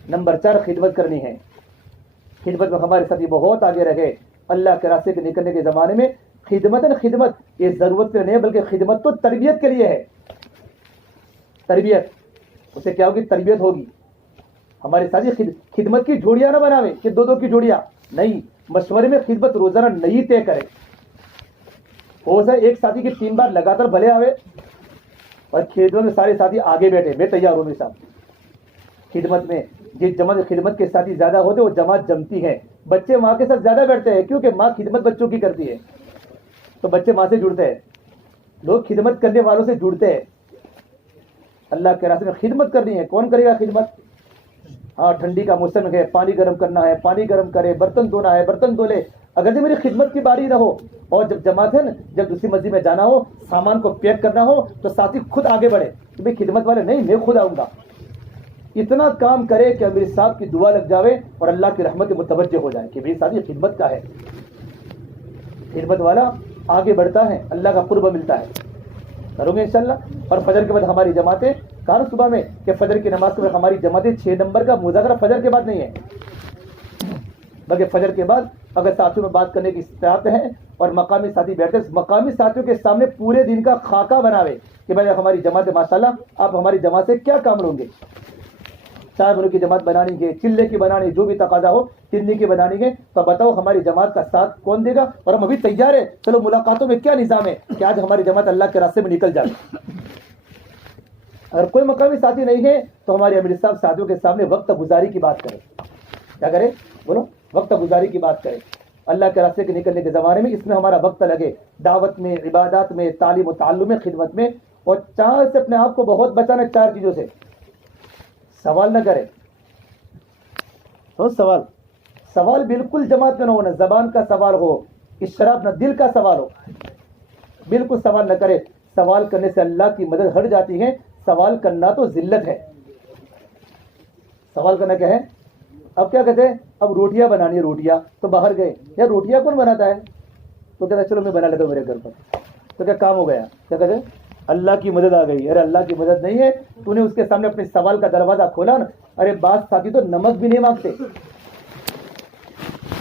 نمبر 4 خدمت کرنی ہے. خدمت میں ہمارے ساتھی بہت آگے رہے. اللہ کے راستے کے نکلنے کے زمانے میں خدمت یہ ضرورت کے نہیں ہے، بلکہ خدمت تو تربیت کے لیے ہے. تربیت اسے کیا ہوگی؟ تربیت ہوگی. ہمارے ساتھی خدمت کی جوڑیاں نہ بناوے کہ 2 کی جوڑیاں نہیں. مشورے میں خدمت روزانہ نہیں طے کرے. ہو سکتا ہے ایک ساتھی کی 3 بار لگاتار بھلے آوے اور خدمت میں سارے ساتھی آگے بیٹھے، میں تیار ہوں میرے ساتھ. خدمت میں جس جماعت خدمت کے ساتھی زیادہ ہوتے وہ جماعت جمتی ہے. بچے ماں کے ساتھ زیادہ بیٹھتے ہیں کیونکہ ماں خدمت بچوں کی کرتی ہے، تو بچے ماں سے جڑتے ہیں. لوگ خدمت کرنے والوں سے جڑتے ہیں. اللہ کے راستے میں خدمت کرنی ہے. کون کرے گا خدمت؟ ہاں ٹھنڈی کا موسم ہے، پانی گرم کرنا ہے، پانی گرم کرے. برتن دھونا ہے، برتن دھو لے. اگر میری خدمت کی باری نہ ہو اور جب جماعت ہے نا، جب دوسری مسجد میں جانا ہو، سامان کو پیک کرنا ہو، تو ساتھی خود آگے بڑھے کہ بھائی خدمت والے نہیں، میں خود آؤں گا. اتنا کام کرے کہ امیر صاحب کی دعا لگ جاوے اور اللہ کی رحمت متوجہ ہو جائے کہ بھائی ساتھی خدمت کا ہے. خدمت والا آگے بڑھتا ہے، اللہ کا قرب ملتا ہے. کروں گے انشاءاللہ. اور فجر کے بعد ہماری جماعتیں کار صبح میں کہ فجر کی نماز کے بعد ہماری جماعتیں 6 نمبر کا مذاکرہ فجر کے بعد نہیں ہے، بلکہ فجر کے بعد اگر ساتھیوں میں بات کرنے کی استطاعت ہے اور مقامی ساتھی بیٹھے مقامی ساتھیوں کے سامنے پورے دن کا خاکہ بناوے کہ بھائی ہماری جماعت ماشاءاللہ آپ ہماری جماعت سے کیا کام لوں گے. 4 بنوں کی جماعت بنانی ہے، چلے کی بنانی، جو بھی تقاضا ہو 3 کی بنانی ہے. تو بتاؤ ہماری جماعت کا ساتھ کون دے گا؟ اور ہم ابھی تیار ہے. چلو ملاقاتوں میں کیا نظام ہے کہ آج ہماری جماعت اللہ کے راستے میں نکل جائے. اگر کوئی مقامی ساتھی نہیں ہے تو ہمارے امیر صاحب ساتھیوں کے سامنے وقت گزاری کی بات کرے. کیا کرے؟ بولو، وقت گزاری کی بات کرے. اللہ کے راستے کے نکلنے کے زمانے میں اس میں ہمارا وقت لگے، دعوت میں، عبادات میں، تعلیم و تعلم میں، خدمت میں. اور 4 سے اپنے آپ کو بہت بچانا. 4 چیزوں سے سوال نہ کرے. تو سوال بالکل جماعت میں نہ ہونا. زبان کا سوال ہو، اشراف نہ، دل کا سوال ہو. بالکل سوال نہ کرے. سوال کرنے سے اللہ کی مدد ہٹ جاتی ہے. سوال کرنا تو ذلت ہے. سوال کرنا کیا ہے؟ اب کیا کہتے ہیں؟ اب روٹیاں بنانی ہے. روٹیاں تو باہر گئے، یا روٹیاں کون بناتا ہے؟ تو کہتا ہے چلو میں بنا لیتا ہوں میرے گھر پر. تو کیا کام ہو گیا؟ کیا کہتے ہیں؟ اللہ کی مدد آ گئی. ارے اللہ کی مدد نہیں ہے، تو نے اس کے سامنے اپنے سوال کا دروازہ کھولا نا. ارے بعض ساتھی تو نمک بھی نہیں مانگتے.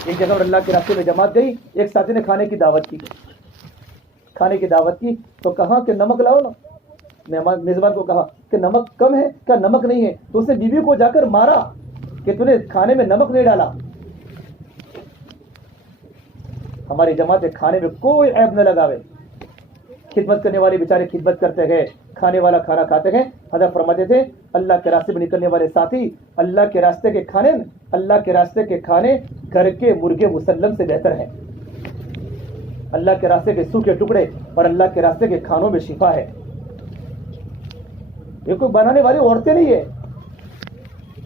ایک جگہ اور اللہ کے راستے میں جماعت گئی، ایک ساتھی نے کھانے کی دعوت کی تو کہا کہ نمک لاؤ نا. میزبان کو کہا کہ نمک کم ہے، کیا نمک نہیں ہے؟ تو اس نے بیوی کو جا کر مارا کہ تو نے کھانے میں نمک نہیں ڈالا. ہماری جماعت کھانے میں کوئی عیب نہ لگاوے. خدمت کرنے والے بیچارے خدمت کرتے ہیں، کھانے والا کھانا کھاتے ہیں. حضرت فرماتے تھے اللہ کے راستے میں نکلنے والے ساتھی اللہ کے راستے کے کھانے گھر کے مرغے مسلم سے بہتر ہیں. اللہ کے راستے کے سوکھے ٹکڑے اور اللہ کے راستے کے کھانوں میں شفا ہے. یہ کوئی بنانے والی عورتیں نہیں ہے.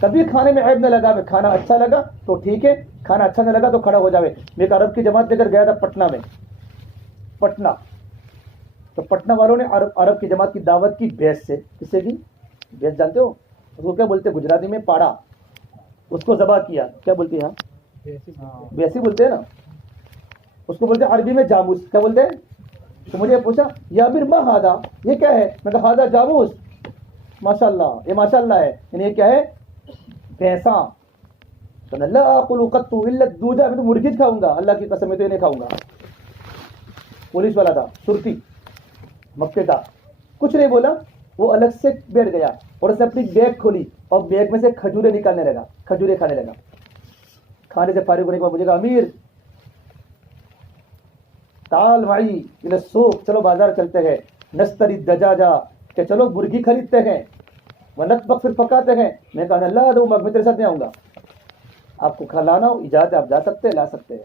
کبھی کھانے میں عیب نہ لگا. کھانا اچھا لگا تو ٹھیک ہے، کھانا اچھا نہ لگا تو کھڑا ہو جاوے. میں ایک عرب کی جماعت لے کر گیا تھا پٹنہ. تو پٹنہ والوں نے عرب کی جماعت کی دعوت کی بیس سے. کس سے کی بیس جانتے ہو؟ اس کو کیا بولتے ہیں گجراتی میں؟ پاڑا. اس کو ذبح کیا. کیا بولتی ہیں؟ بیسی بولتے ہیں نا. اس کو بولتے ہیں عربی میں جاموس. کیا بولتے ہیں؟ تو مجھے پوچھا یا امیر ما ہادا، یہ کیا ہے؟ میں کہا ہادا جاموس. ماشاء اللہ، یہ ماشاء اللہ ہے. یعنی یہ کیا ہے؟ بھینساں. تو لا اکل قط الا الدودہ، میں تو مرغی کھاؤں گا. اللہ کی قسم میں تو یہ نہیں کھاؤں گا. پولیس والا تھا، سرتی مکے کا، کچھ نہیں بولا. وہ الگ سے بیٹھ گیا اور اس نے اپنی بیگ کھولی اور بیگ میں سے کھجورے نکالنے لگا، کھجورے کھانے لگا. کھانے سے فارغ ہونے کے بعد مجھے کہا امیر تعال معی الى السوق، چلو بازار چلتے ہیں. نشتری الدجاجہ، کہ چلو مرغی خریدتے ہیں. ونطبخ، پھر پکاتے ہیں. میں کہا اللہ دو، میں تیرے ساتھ نہیں آؤں گا. آپ کو کھلانا ہو اجازت ہے، آپ جا سکتے ہیں، لا سکتے ہیں.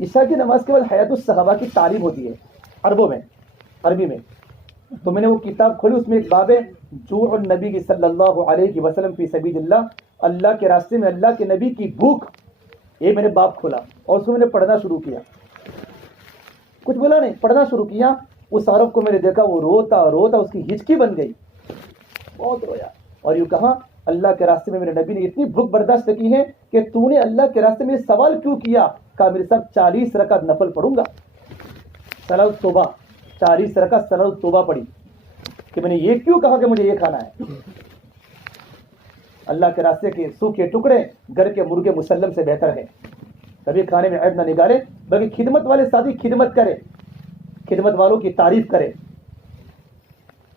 عشاء کی نماز کے بعد حیات الصحابہ کی تعلیم ہوتی ہے عربی میں. تو میں نے وہ کتاب کھولی, اس میں ایک باب ہے جوع النبی صلی اللہ علیہ وسلم فی سبیل اللہ, اللہ کے راستے میں اللہ کے نبی کی بھوک. یہ میں نے باب کھولا اور اس کو میں نے پڑھنا شروع کیا, کچھ بولا نہیں, پڑھنا شروع کیا. اس عرب کو میں نے دیکھا وہ روتا روتا اس کی ہچکی بن گئی, بہت رویا, اور یوں کہا اللہ کے راستے میں میرے نبی نے اتنی بھوک برداشت کی ہے کہ تو نے اللہ کے راستے میں سوال کیوں کیا؟ کہا میرے صاحب 40 رکعت نفل پڑھوں گا, صلاۃ التوبہ 40 رکعت صلاۃ التوبہ پڑھی, کہ میں نے یہ کیوں کہا کہ مجھے یہ کھانا ہے؟ اللہ کے راستے کے سوکھے ٹکڑے گھر کے مرغے مسلم سے بہتر ہے. کبھی کھانے میں عیب نہ نکالے, بلکہ خدمت والے ساتھی خدمت کرے, خدمت والوں کی تعریف کرے.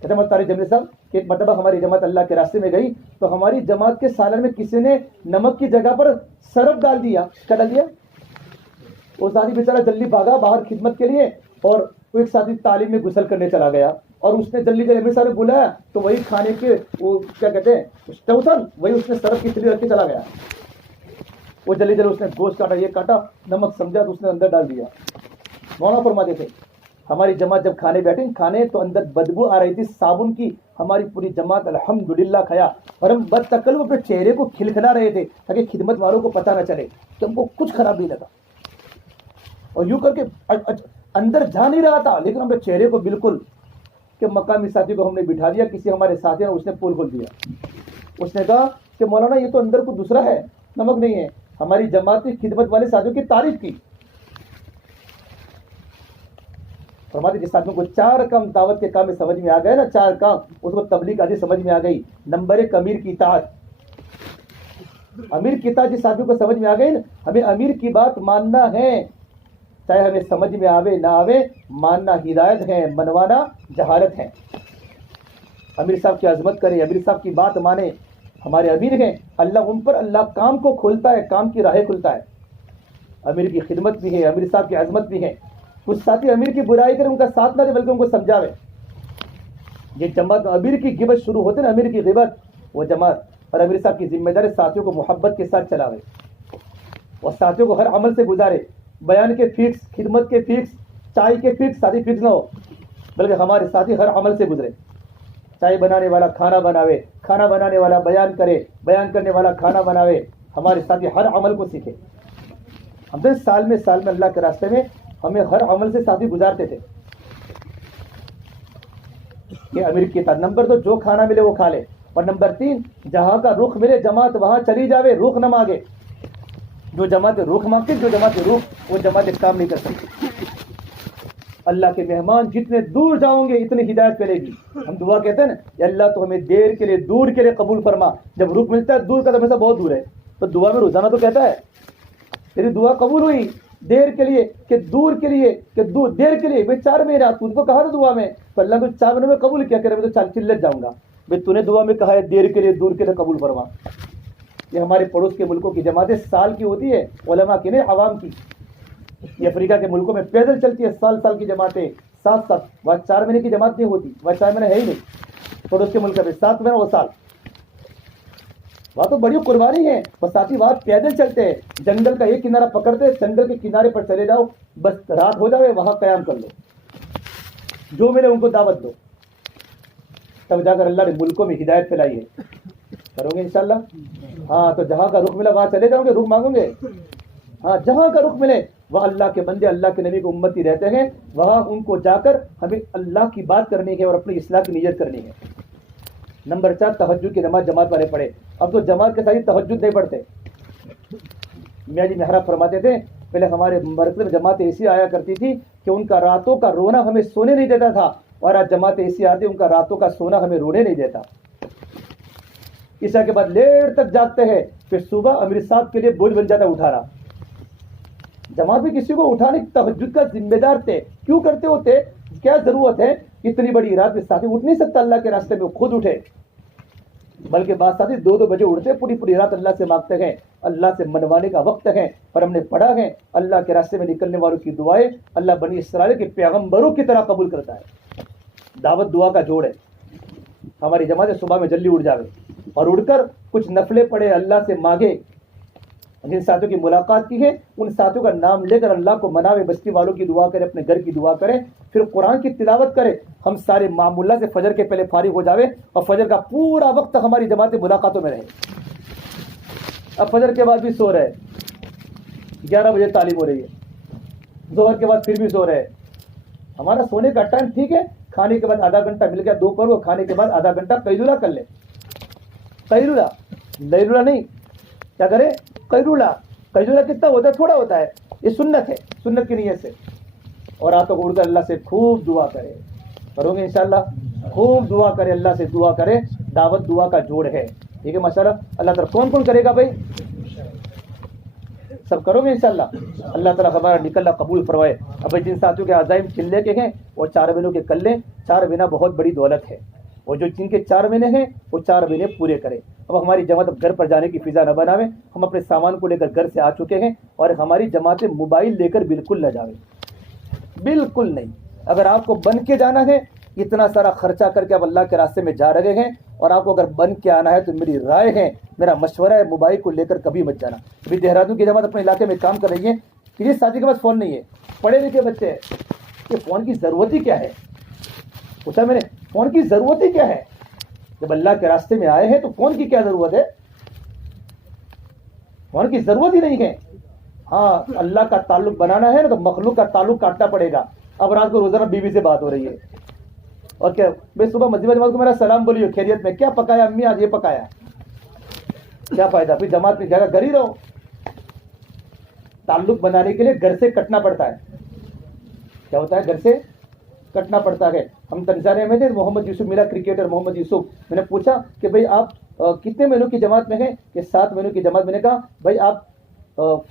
کہتے ہیں طارق جمیل صاحب کہ ایک مرتبہ ہماری جماعت اللہ کے راستے میں گئی تو ہماری جماعت کے سالن میں کسی نے نمک کی جگہ پر سرف ڈال دیا. کیا ڈال دیا؟ وہ ساتھی بیچارہ جلدی بھاگا باہر خدمت کے لیے, اور وہ ایک ساتھی تعلیم میں غسل کرنے چلا گیا, اور اس نے جلدی جلدی صاحب نے بلایا تو وہی کھانے کے وہ کیا کہتے ہیں اسٹوسن, وہی اس نے سرف کی تھیلی رکھ کے چلا گیا. وہ جلدی جلدی اس نے گوشت کاٹا, یہ کاٹا, نمک سمجھا تو اس نے اندر ڈال دیا. مولانا فرماتے تھے ہماری جماعت جب کھانے بیٹھے کھانے تو اندر بدبو آ رہی تھی صابن کی. ہماری پوری جماعت الحمدللہ کھایا, اور ہم بدتکلف اپنے چہرے کو کھلکھلا رہے تھے تاکہ خدمت والوں کو پتہ نہ چلے کہ ہم کو کچھ خراب نہیں لگا, اور یوں کر کے اندر جا نہیں رہا تھا, لیکن ہمارے چہرے کو بالکل, کہ مقامی ساتھی کو ہم نے بٹھا دیا, کسی ہمارے ساتھی نے اس نے پول کھول دیا. اس نے کہا کہ مولانا یہ تو اندر کو دوسرا ہے, نمک نہیں ہے. ہماری جماعت کی خدمت والے ساتھیوں کی تعریف کی. فرماتے جس آدمی کو 4 کام دعوت کے کام میں سمجھ میں آ گئے نا, 4 کام, اس کو تبلیغ آدھی سمجھ میں آ گئی. نمبر 1 امیر کی اطاعت. امیر کی اطاعت جس آدمی کو سمجھ میں آ گئی نا, ہمیں امیر کی بات ماننا ہے, چاہے ہمیں سمجھ میں آوے نہ آوے, ماننا ہدایت ہے, منوانا جہالت ہے. امیر صاحب کی عظمت کرے, امیر صاحب کی بات مانے. ہمارے امیر ہیں, اللہ ان پر اللہ کام کو کھولتا ہے, کام کی راہیں کھلتا ہے. امیر کی خدمت بھی ہے, امیر صاحب کی عظمت بھی ہے. کچھ ساتھی امیر کی برائی کرے, ان کا ساتھ نہ دے بلکہ ان کو سمجھاوے. یہ جماعت امیر کی غیبت شروع ہوتے نا, امیر کی غیبت, وہ جماعت اور امیر صاحب کی ذمہ داری ساتھیوں کو محبت کے ساتھ چلاوے, اور ساتھیوں کو ہر عمل سے گزارے. بیان کے فکس, خدمت کے فکس, چائے کے فکس ساتھی فکس نہ ہو, بلکہ ہمارے ساتھی ہر عمل سے گزرے. چائے بنانے والا کھانا بناوے, کھانا بنانے والا بیان کرے, بیان کرنے والا کھانا بناوے. ہمارے ساتھی ہر عمل کو سیکھے. ہم تو سال میں اللہ کے راستے میں ہمیں ہر عمل سے ساتھی گزارتے تھے کہ امیر کی طرح. نمبر 2 جو کھانا ملے وہ کھا لے, اور نمبر 3 جہاں کا رخ ملے جماعت وہاں چلی جاوے, رخ نہ مانگے. جو جماعت رخ مانگتی, جو جماعت رخ, وہ جماعت کام نہیں کر سکتی. اللہ کے مہمان جتنے دور جاؤں گے اتنی ہدایت کرے گی. ہم دعا کہتے ہیں نا, اللہ تو ہمیں دیر کے لیے دور کے لیے قبول فرما. جب رخ ملتا ہے دور کا تو ہمیشہ بہت دور ہے, تو دعا میں روزانہ تو کہتا ہے تیری دعا قبول ہوئی دیر کے لیے, کہ دور کے لیے, کہ دور دیر کے لیے. بھائی 4 مہینے تجھ کو کہا نا دعا میں, تو اللہ کو 4 مہینے میں قبول کیا کرے, میں تو چلت جاؤں گا. بھائی تو نے دعا میں کہا ہے دیر کے لیے دور کے لیے قبول فرما. یہ ہمارے پڑوس کے ملکوں کی جماعتیں سال کی ہوتی ہے, علماء کی نہیں, عوام کی. یہ افریقہ کے ملکوں میں پیدل چلتی ہے, سال کی جماعتیں, 7 وہاں 4 مہینے کی جماعت نہیں ہوتی, وہاں 4 مہینے ہے ہی نہیں. پڑوس کے ملک میں 7 مہینے وہ سال, وہاں تو بڑی قربانی ہے. وہ ساتھی وہاں پیدل چلتے ہیں, جنگل کا ایک کنارہ پکڑتے, جنگل کے کنارے پر چلے جاؤ, بس رات ہو جائے وہاں قیام کر لو, جو ملے ان کو دعوت دو. تب جا کر اللہ نے ملکوں میں ہدایت پھیلائی ہے. کرو گے انشاءاللہ؟ ہاں, تو جہاں کا رخ ملا وہاں چلے جاؤ گے, رخ مانگو گے. ہاں, جہاں کا رخ ملے وہاں اللہ کے بندے, اللہ کے نبی کو امتی رہتے ہیں, وہاں ان کو جا کر ہمیں اللہ کی بات کرنی ہے اور اپنی اصلاح کی نیت کرنی ہے. نمبر 4 تہجد کی نماز جماعت والے پڑھے. اب تو جماعت کے ساتھ تہجد نہیں پڑھتے. میاں جی محراب فرماتے تھے پہلے ہمارے مرکز میں جماعت ایسی آیا کرتی تھی کہ ان کا راتوں کا رونا ہمیں سونے نہیں دیتا تھا, اور آج جماعت ایسی آتی ان کا راتوں کا سونا ہمیں رونے نہیں دیتا. عشاء کے بعد لیٹ تک جاگتے ہیں, پھر صبح امیر صاحب کے لیے بوجھ بن جاتا ہے اٹھانا. جماعت میں کسی کو اٹھانے کی تہجد کا ذمہ دار تھے. کیوں کرتے ہوتے, کیا ضرورت ہے, اتنی بڑی رات میں ساتھی اٹھ نہیں سکتا اللہ کے راستے میں, خود اٹھے. بلکہ بعض ساتھی 2 بجے اٹھتے, پوری رات اللہ سے مانگتے ہیں, اللہ سے منوانے کا وقت ہے. اور ہم نے پڑھا ہے اللہ کے راستے میں نکلنے والوں کی دعائیں اللہ بنی اسرائیل کے پیغمبروں کی طرح قبول کرتا ہے. دعوت دعا کا جوڑ ہے. ہماری جماعت صبح میں جلدی اٹھ جاوے اور اٹھ کر کچھ نفلیں پڑھے, اللہ سے مانگے. جن ساتھیوں کی ملاقات کی ہے ان ساتھیوں کا نام لے کر اللہ کو مناوے، بستی والوں کی دعا کرے، اپنے گھر کی دعا کرے، پھر قرآن کی تلاوت کرے. ہم سارے معمولہ سے فجر کے پہلے فارغ ہو جاوے اور فجر کا پورا وقت ہماری جماعت ملاقاتوں میں رہے. اب فجر کے بعد بھی سو رہے، 11 بجے تعلیم ہو رہی ہے، ظہر کے بعد پھر بھی سو رہے. ہمارا سونے کا ٹائم ٹھیک ہے، کھانے کے بعد آدھا گھنٹہ مل گیا دوپہر کو، کھانے کے بعد آدھا گھنٹہ قیلولہ کر لے. قیلولہ، لیلولہ نہیں، کیا کرے؟ قیلولہ. قیلولہ کتنا ہوتا ہے؟ تھوڑا ہوتا ہے. یہ سنت ہے، سنت کی نیت سے. اور راتوں کو اڑ کر اللہ سے خوب دعا کرے. کرو گے انشاءاللہ؟ خوب دعا کرے، اللہ سے دعا کرے. دعوت دعا کا جوڑ ہے. ٹھیک ہے ماشاءاللہ. اللہ تعالیٰ کون کون کرے گا بھائی؟ سب کرو گے انشاءاللہ. اللہ تعالیٰ ہمارا نکلنا قبول فرمائے. اب جن ساتھیوں کے عزائم چلے کے ہیں وہ 4 مہینوں کے کر لیں. 4 مہینہ بہت بڑی دولت ہے، اور جو جن کے 4 مہینے ہیں وہ 4 مہینے پورے کریں. اب ہماری جماعت اب گھر پر جانے کی فضا نہ بناوے. ہم اپنے سامان کو لے کر گھر سے آ چکے ہیں، اور ہماری جماعت موبائل لے کر بالکل نہ جاوے، بالکل نہیں. اگر آپ کو بن کے جانا ہے، اتنا سارا خرچہ کر کے آپ اللہ کے راستے میں جا رہے ہیں، اور آپ کو اگر بن کے آنا ہے تو میری رائے ہے، میرا مشورہ ہے، موبائل کو لے کر کبھی مت جانا. ابھی دہرادون کی جماعت اپنے علاقے میں کام کر رہی ہے کہ یہ ساتھی کے پاس فون نہیں ہے، پڑھے لکھے بچے ہیں. کہ فون کی ضرورت ہی کیا ہے؟ پوچھا میں نے، فون کی ضرورت ہی کیا ہے؟ جب اللہ کے راستے میں آئے ہیں تو فون کی کیا ضرورت ہے؟ فون کی ضرورت ہی نہیں ہے. ہاں اللہ کا تعلق بنانا ہے نا تو مخلوق کا تعلق کاٹنا پڑے گا. اب رات کو روزانہ بیوی سے بات ہو رہی ہے، اور کیا بھائی صبح مسجد جماعت کو میرا سلام بولیے، خیریت میں؟ کیا پکایا امی آج؟ یہ پکایا. کیا فائدہ؟ پھر جماعت میں جگہ گھر ہی رہو. تعلق بنانے کے لیے گھر سے کٹنا پڑتا ہے. کیا ہوتا ہے؟ گھر سے کٹنا پڑتا ہے. ہم تنزانیہ میں تھے، محمد یوسف ملا، کرکٹر محمد یوسف. میں نے پوچھا کہ بھائی آپ کتنے مہینوں کی جماعت میں ہیں؟ کہ 7 مہینوں کی جماعت. میں نے کہا بھائی آپ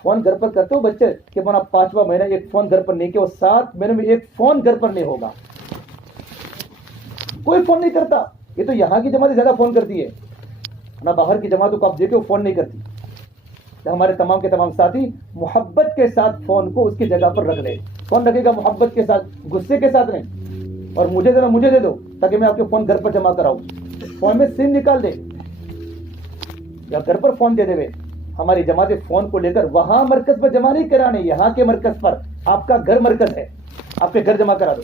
فون گھر پر کرتے ہو بچے؟ کہ میں 5واں مہینہ ایک فون گھر پر نہیں کیا. 7 مہینوں میں ایک فون گھر پر نہیں ہوگا. کوئی فون نہیں کرتا. یہ تو یہاں کی جماعت زیادہ فون کرتی ہے نہ، باہر کی جماعتوں کو آپ دیکھو فون نہیں کرتی. ہمارے تمام کے تمام ساتھی محبت کے ساتھ فون کو اس کی جگہ پر رکھ لیں. کون رکھے گا محبت کے ساتھ؟ غصے کے ساتھ نہیں. اور مجھے ذرا مجھے دے دو تاکہ میں آپ کے فون گھر پر جمع کراؤں. فون میں سم نکال دے یا گھر پر فون دے دے. ہماری جماعت فون کو لے کر وہاں مرکز پر جمع نہیں کرانے، یہاں کے مرکز پر. آپ کا گھر مرکز ہے، آپ کے گھر جمع کرا دو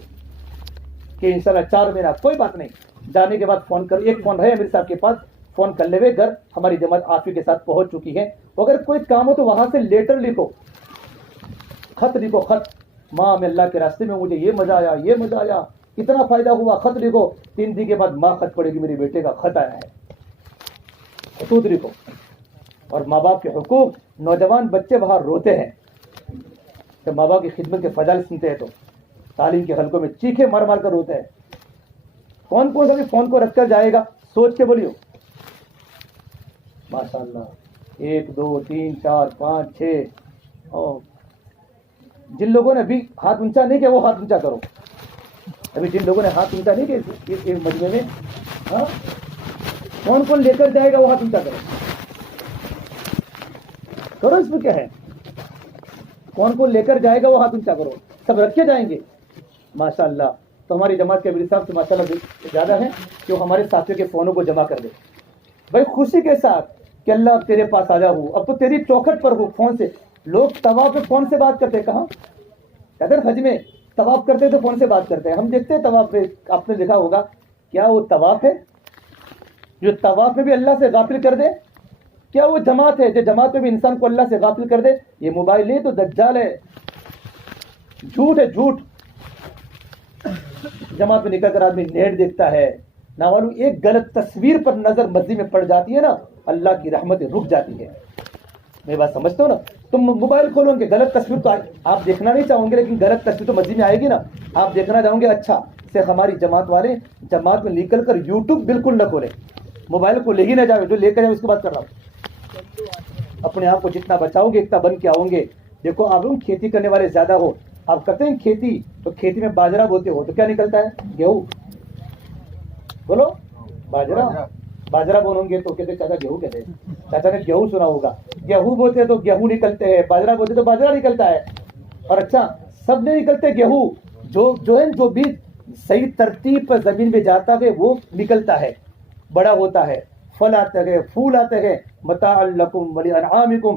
کہ انشاءاللہ 4 مہینہ کوئی بات نہیں. جانے کے بعد فون کرو. ایک فون ہے امیر صاحب کے پاس، فون کر لے ہوئے گھر. ہماری جماعت آفی کے ساتھ پہنچ چکی ہے. اگر کوئی کام ہو تو وہاں سے لیٹر لکھو، خط لکھو. خط ماں میں اللہ کے راستے میں مجھے یہ مزہ آیا، یہ مزہ آیا، اتنا فائدہ ہوا. خط لکھو. 3 دن کے بعد ماں خط پڑے گی میرے بیٹے کا خط آیا ہے. خطوط لکھو. اور ماں باپ کے حقوق. نوجوان بچے وہاں روتے ہیں جب ماں باپ کی خدمت کے فضائل سنتے ہیں، تو تعلیم کے حلقوں میں چیخے مار مار کر روتے ہیں. کون کون سا بھی فون کو رکھ کر جائے گا؟ سوچ کے بولیو. ماشاء اللہ. 1 2 3 4 5 6. جن لوگوں نے بھی ہاتھ اونچا نہیں کیا وہ ہاتھ اونچا کرو. ابھی جن لوگوں نے ہاتھ اونچا نہیں کیا اس مجمع میں، ہاں کون کون لے کر جائے گا وہ ہاتھ اونچا کرو. کرو. اس میں کیا ہے؟ کون کون لے کر جائے گا وہ ہاتھ اونچا کرو. سب رکھ کے جائیں گے ماشاء اللہ. تو ہماری جماعت کے امیر صاحب سے ماشاء اللہ زیادہ ہے کہ وہ ہمارے ساتھیوں کے فونوں کو جمع کر دے بھائی خوشی کے ساتھ کہ اللہ تیرے پاس آ جا ہوں، اب تو تیری چوکھٹ پر ہوں. فون سے لوگ طواف میں فون سے بات کرتے ہیں. کہاں؟ اگر حج میں طواف کرتے تو فون سے بات کرتے ہیں. ہم دیکھتے ہیں طواف میں، آپ نے دیکھا ہوگا. کیا وہ طواف ہے جو طواف میں بھی اللہ سے غافل کر دے؟ کیا وہ جماعت ہے جو جماعت میں بھی انسان کو اللہ سے غافل کر دے؟ یہ موبائل نہیں تو دجال ہے، جھوٹ ہے، جھوٹ. جماعت میں نکل کر آدمی نیٹ دیکھتا ہے، نہ معلوم ایک غلط تصویر پر نظر مسجد میں پڑ جاتی ہے نا، اللہ کی رحمت رک جاتی ہے. میں بات سمجھتا ہوں نا. تم موبائل کھولو گے غلط تصویر تو آپ دیکھنا نہیں چاہو گے، لیکن غلط تصویر تو مسجد میں آئے گی نا، آپ دیکھنا چاہوں گے. اچھا سے ہماری جماعت والے جماعت میں نکل کر یوٹیوب بالکل نہ کھولے. موبائل کو لے ہی نہ جاؤ. جو لے کر جائے اس کی بات کر رہا ہوں. اپنے آپ کو جتنا بچاؤ گے اتنا بن کے آؤ گے. دیکھو آپ لوگ کھیتی کرنے والے زیادہ ہو، آپ کرتے ہیں کھیتی، تو کھیتی میں باجرہ بوتے ہو تو کیا نکلتا ہے؟ گیہوں. بولو باجرہ. باجرہ بولیں گے تو کہتے چاچا گیہوں کہتے ہیں. چاچا نے گیہوں سنا ہوگا. گیہوں بوتے تو گیہوں نکلتے ہیں، باجرہ بوتے تو باجرہ نکلتا ہے. اور اچھا سب نہیں نکلتے گیہوں، جو ہے جو بھی صحیح ترتیب پر زمین میں جاتا ہے وہ نکلتا ہے، بڑا ہوتا ہے، پھل آتے ہیں، پھول آتے ہیں. متاع لکم ولانعامکم،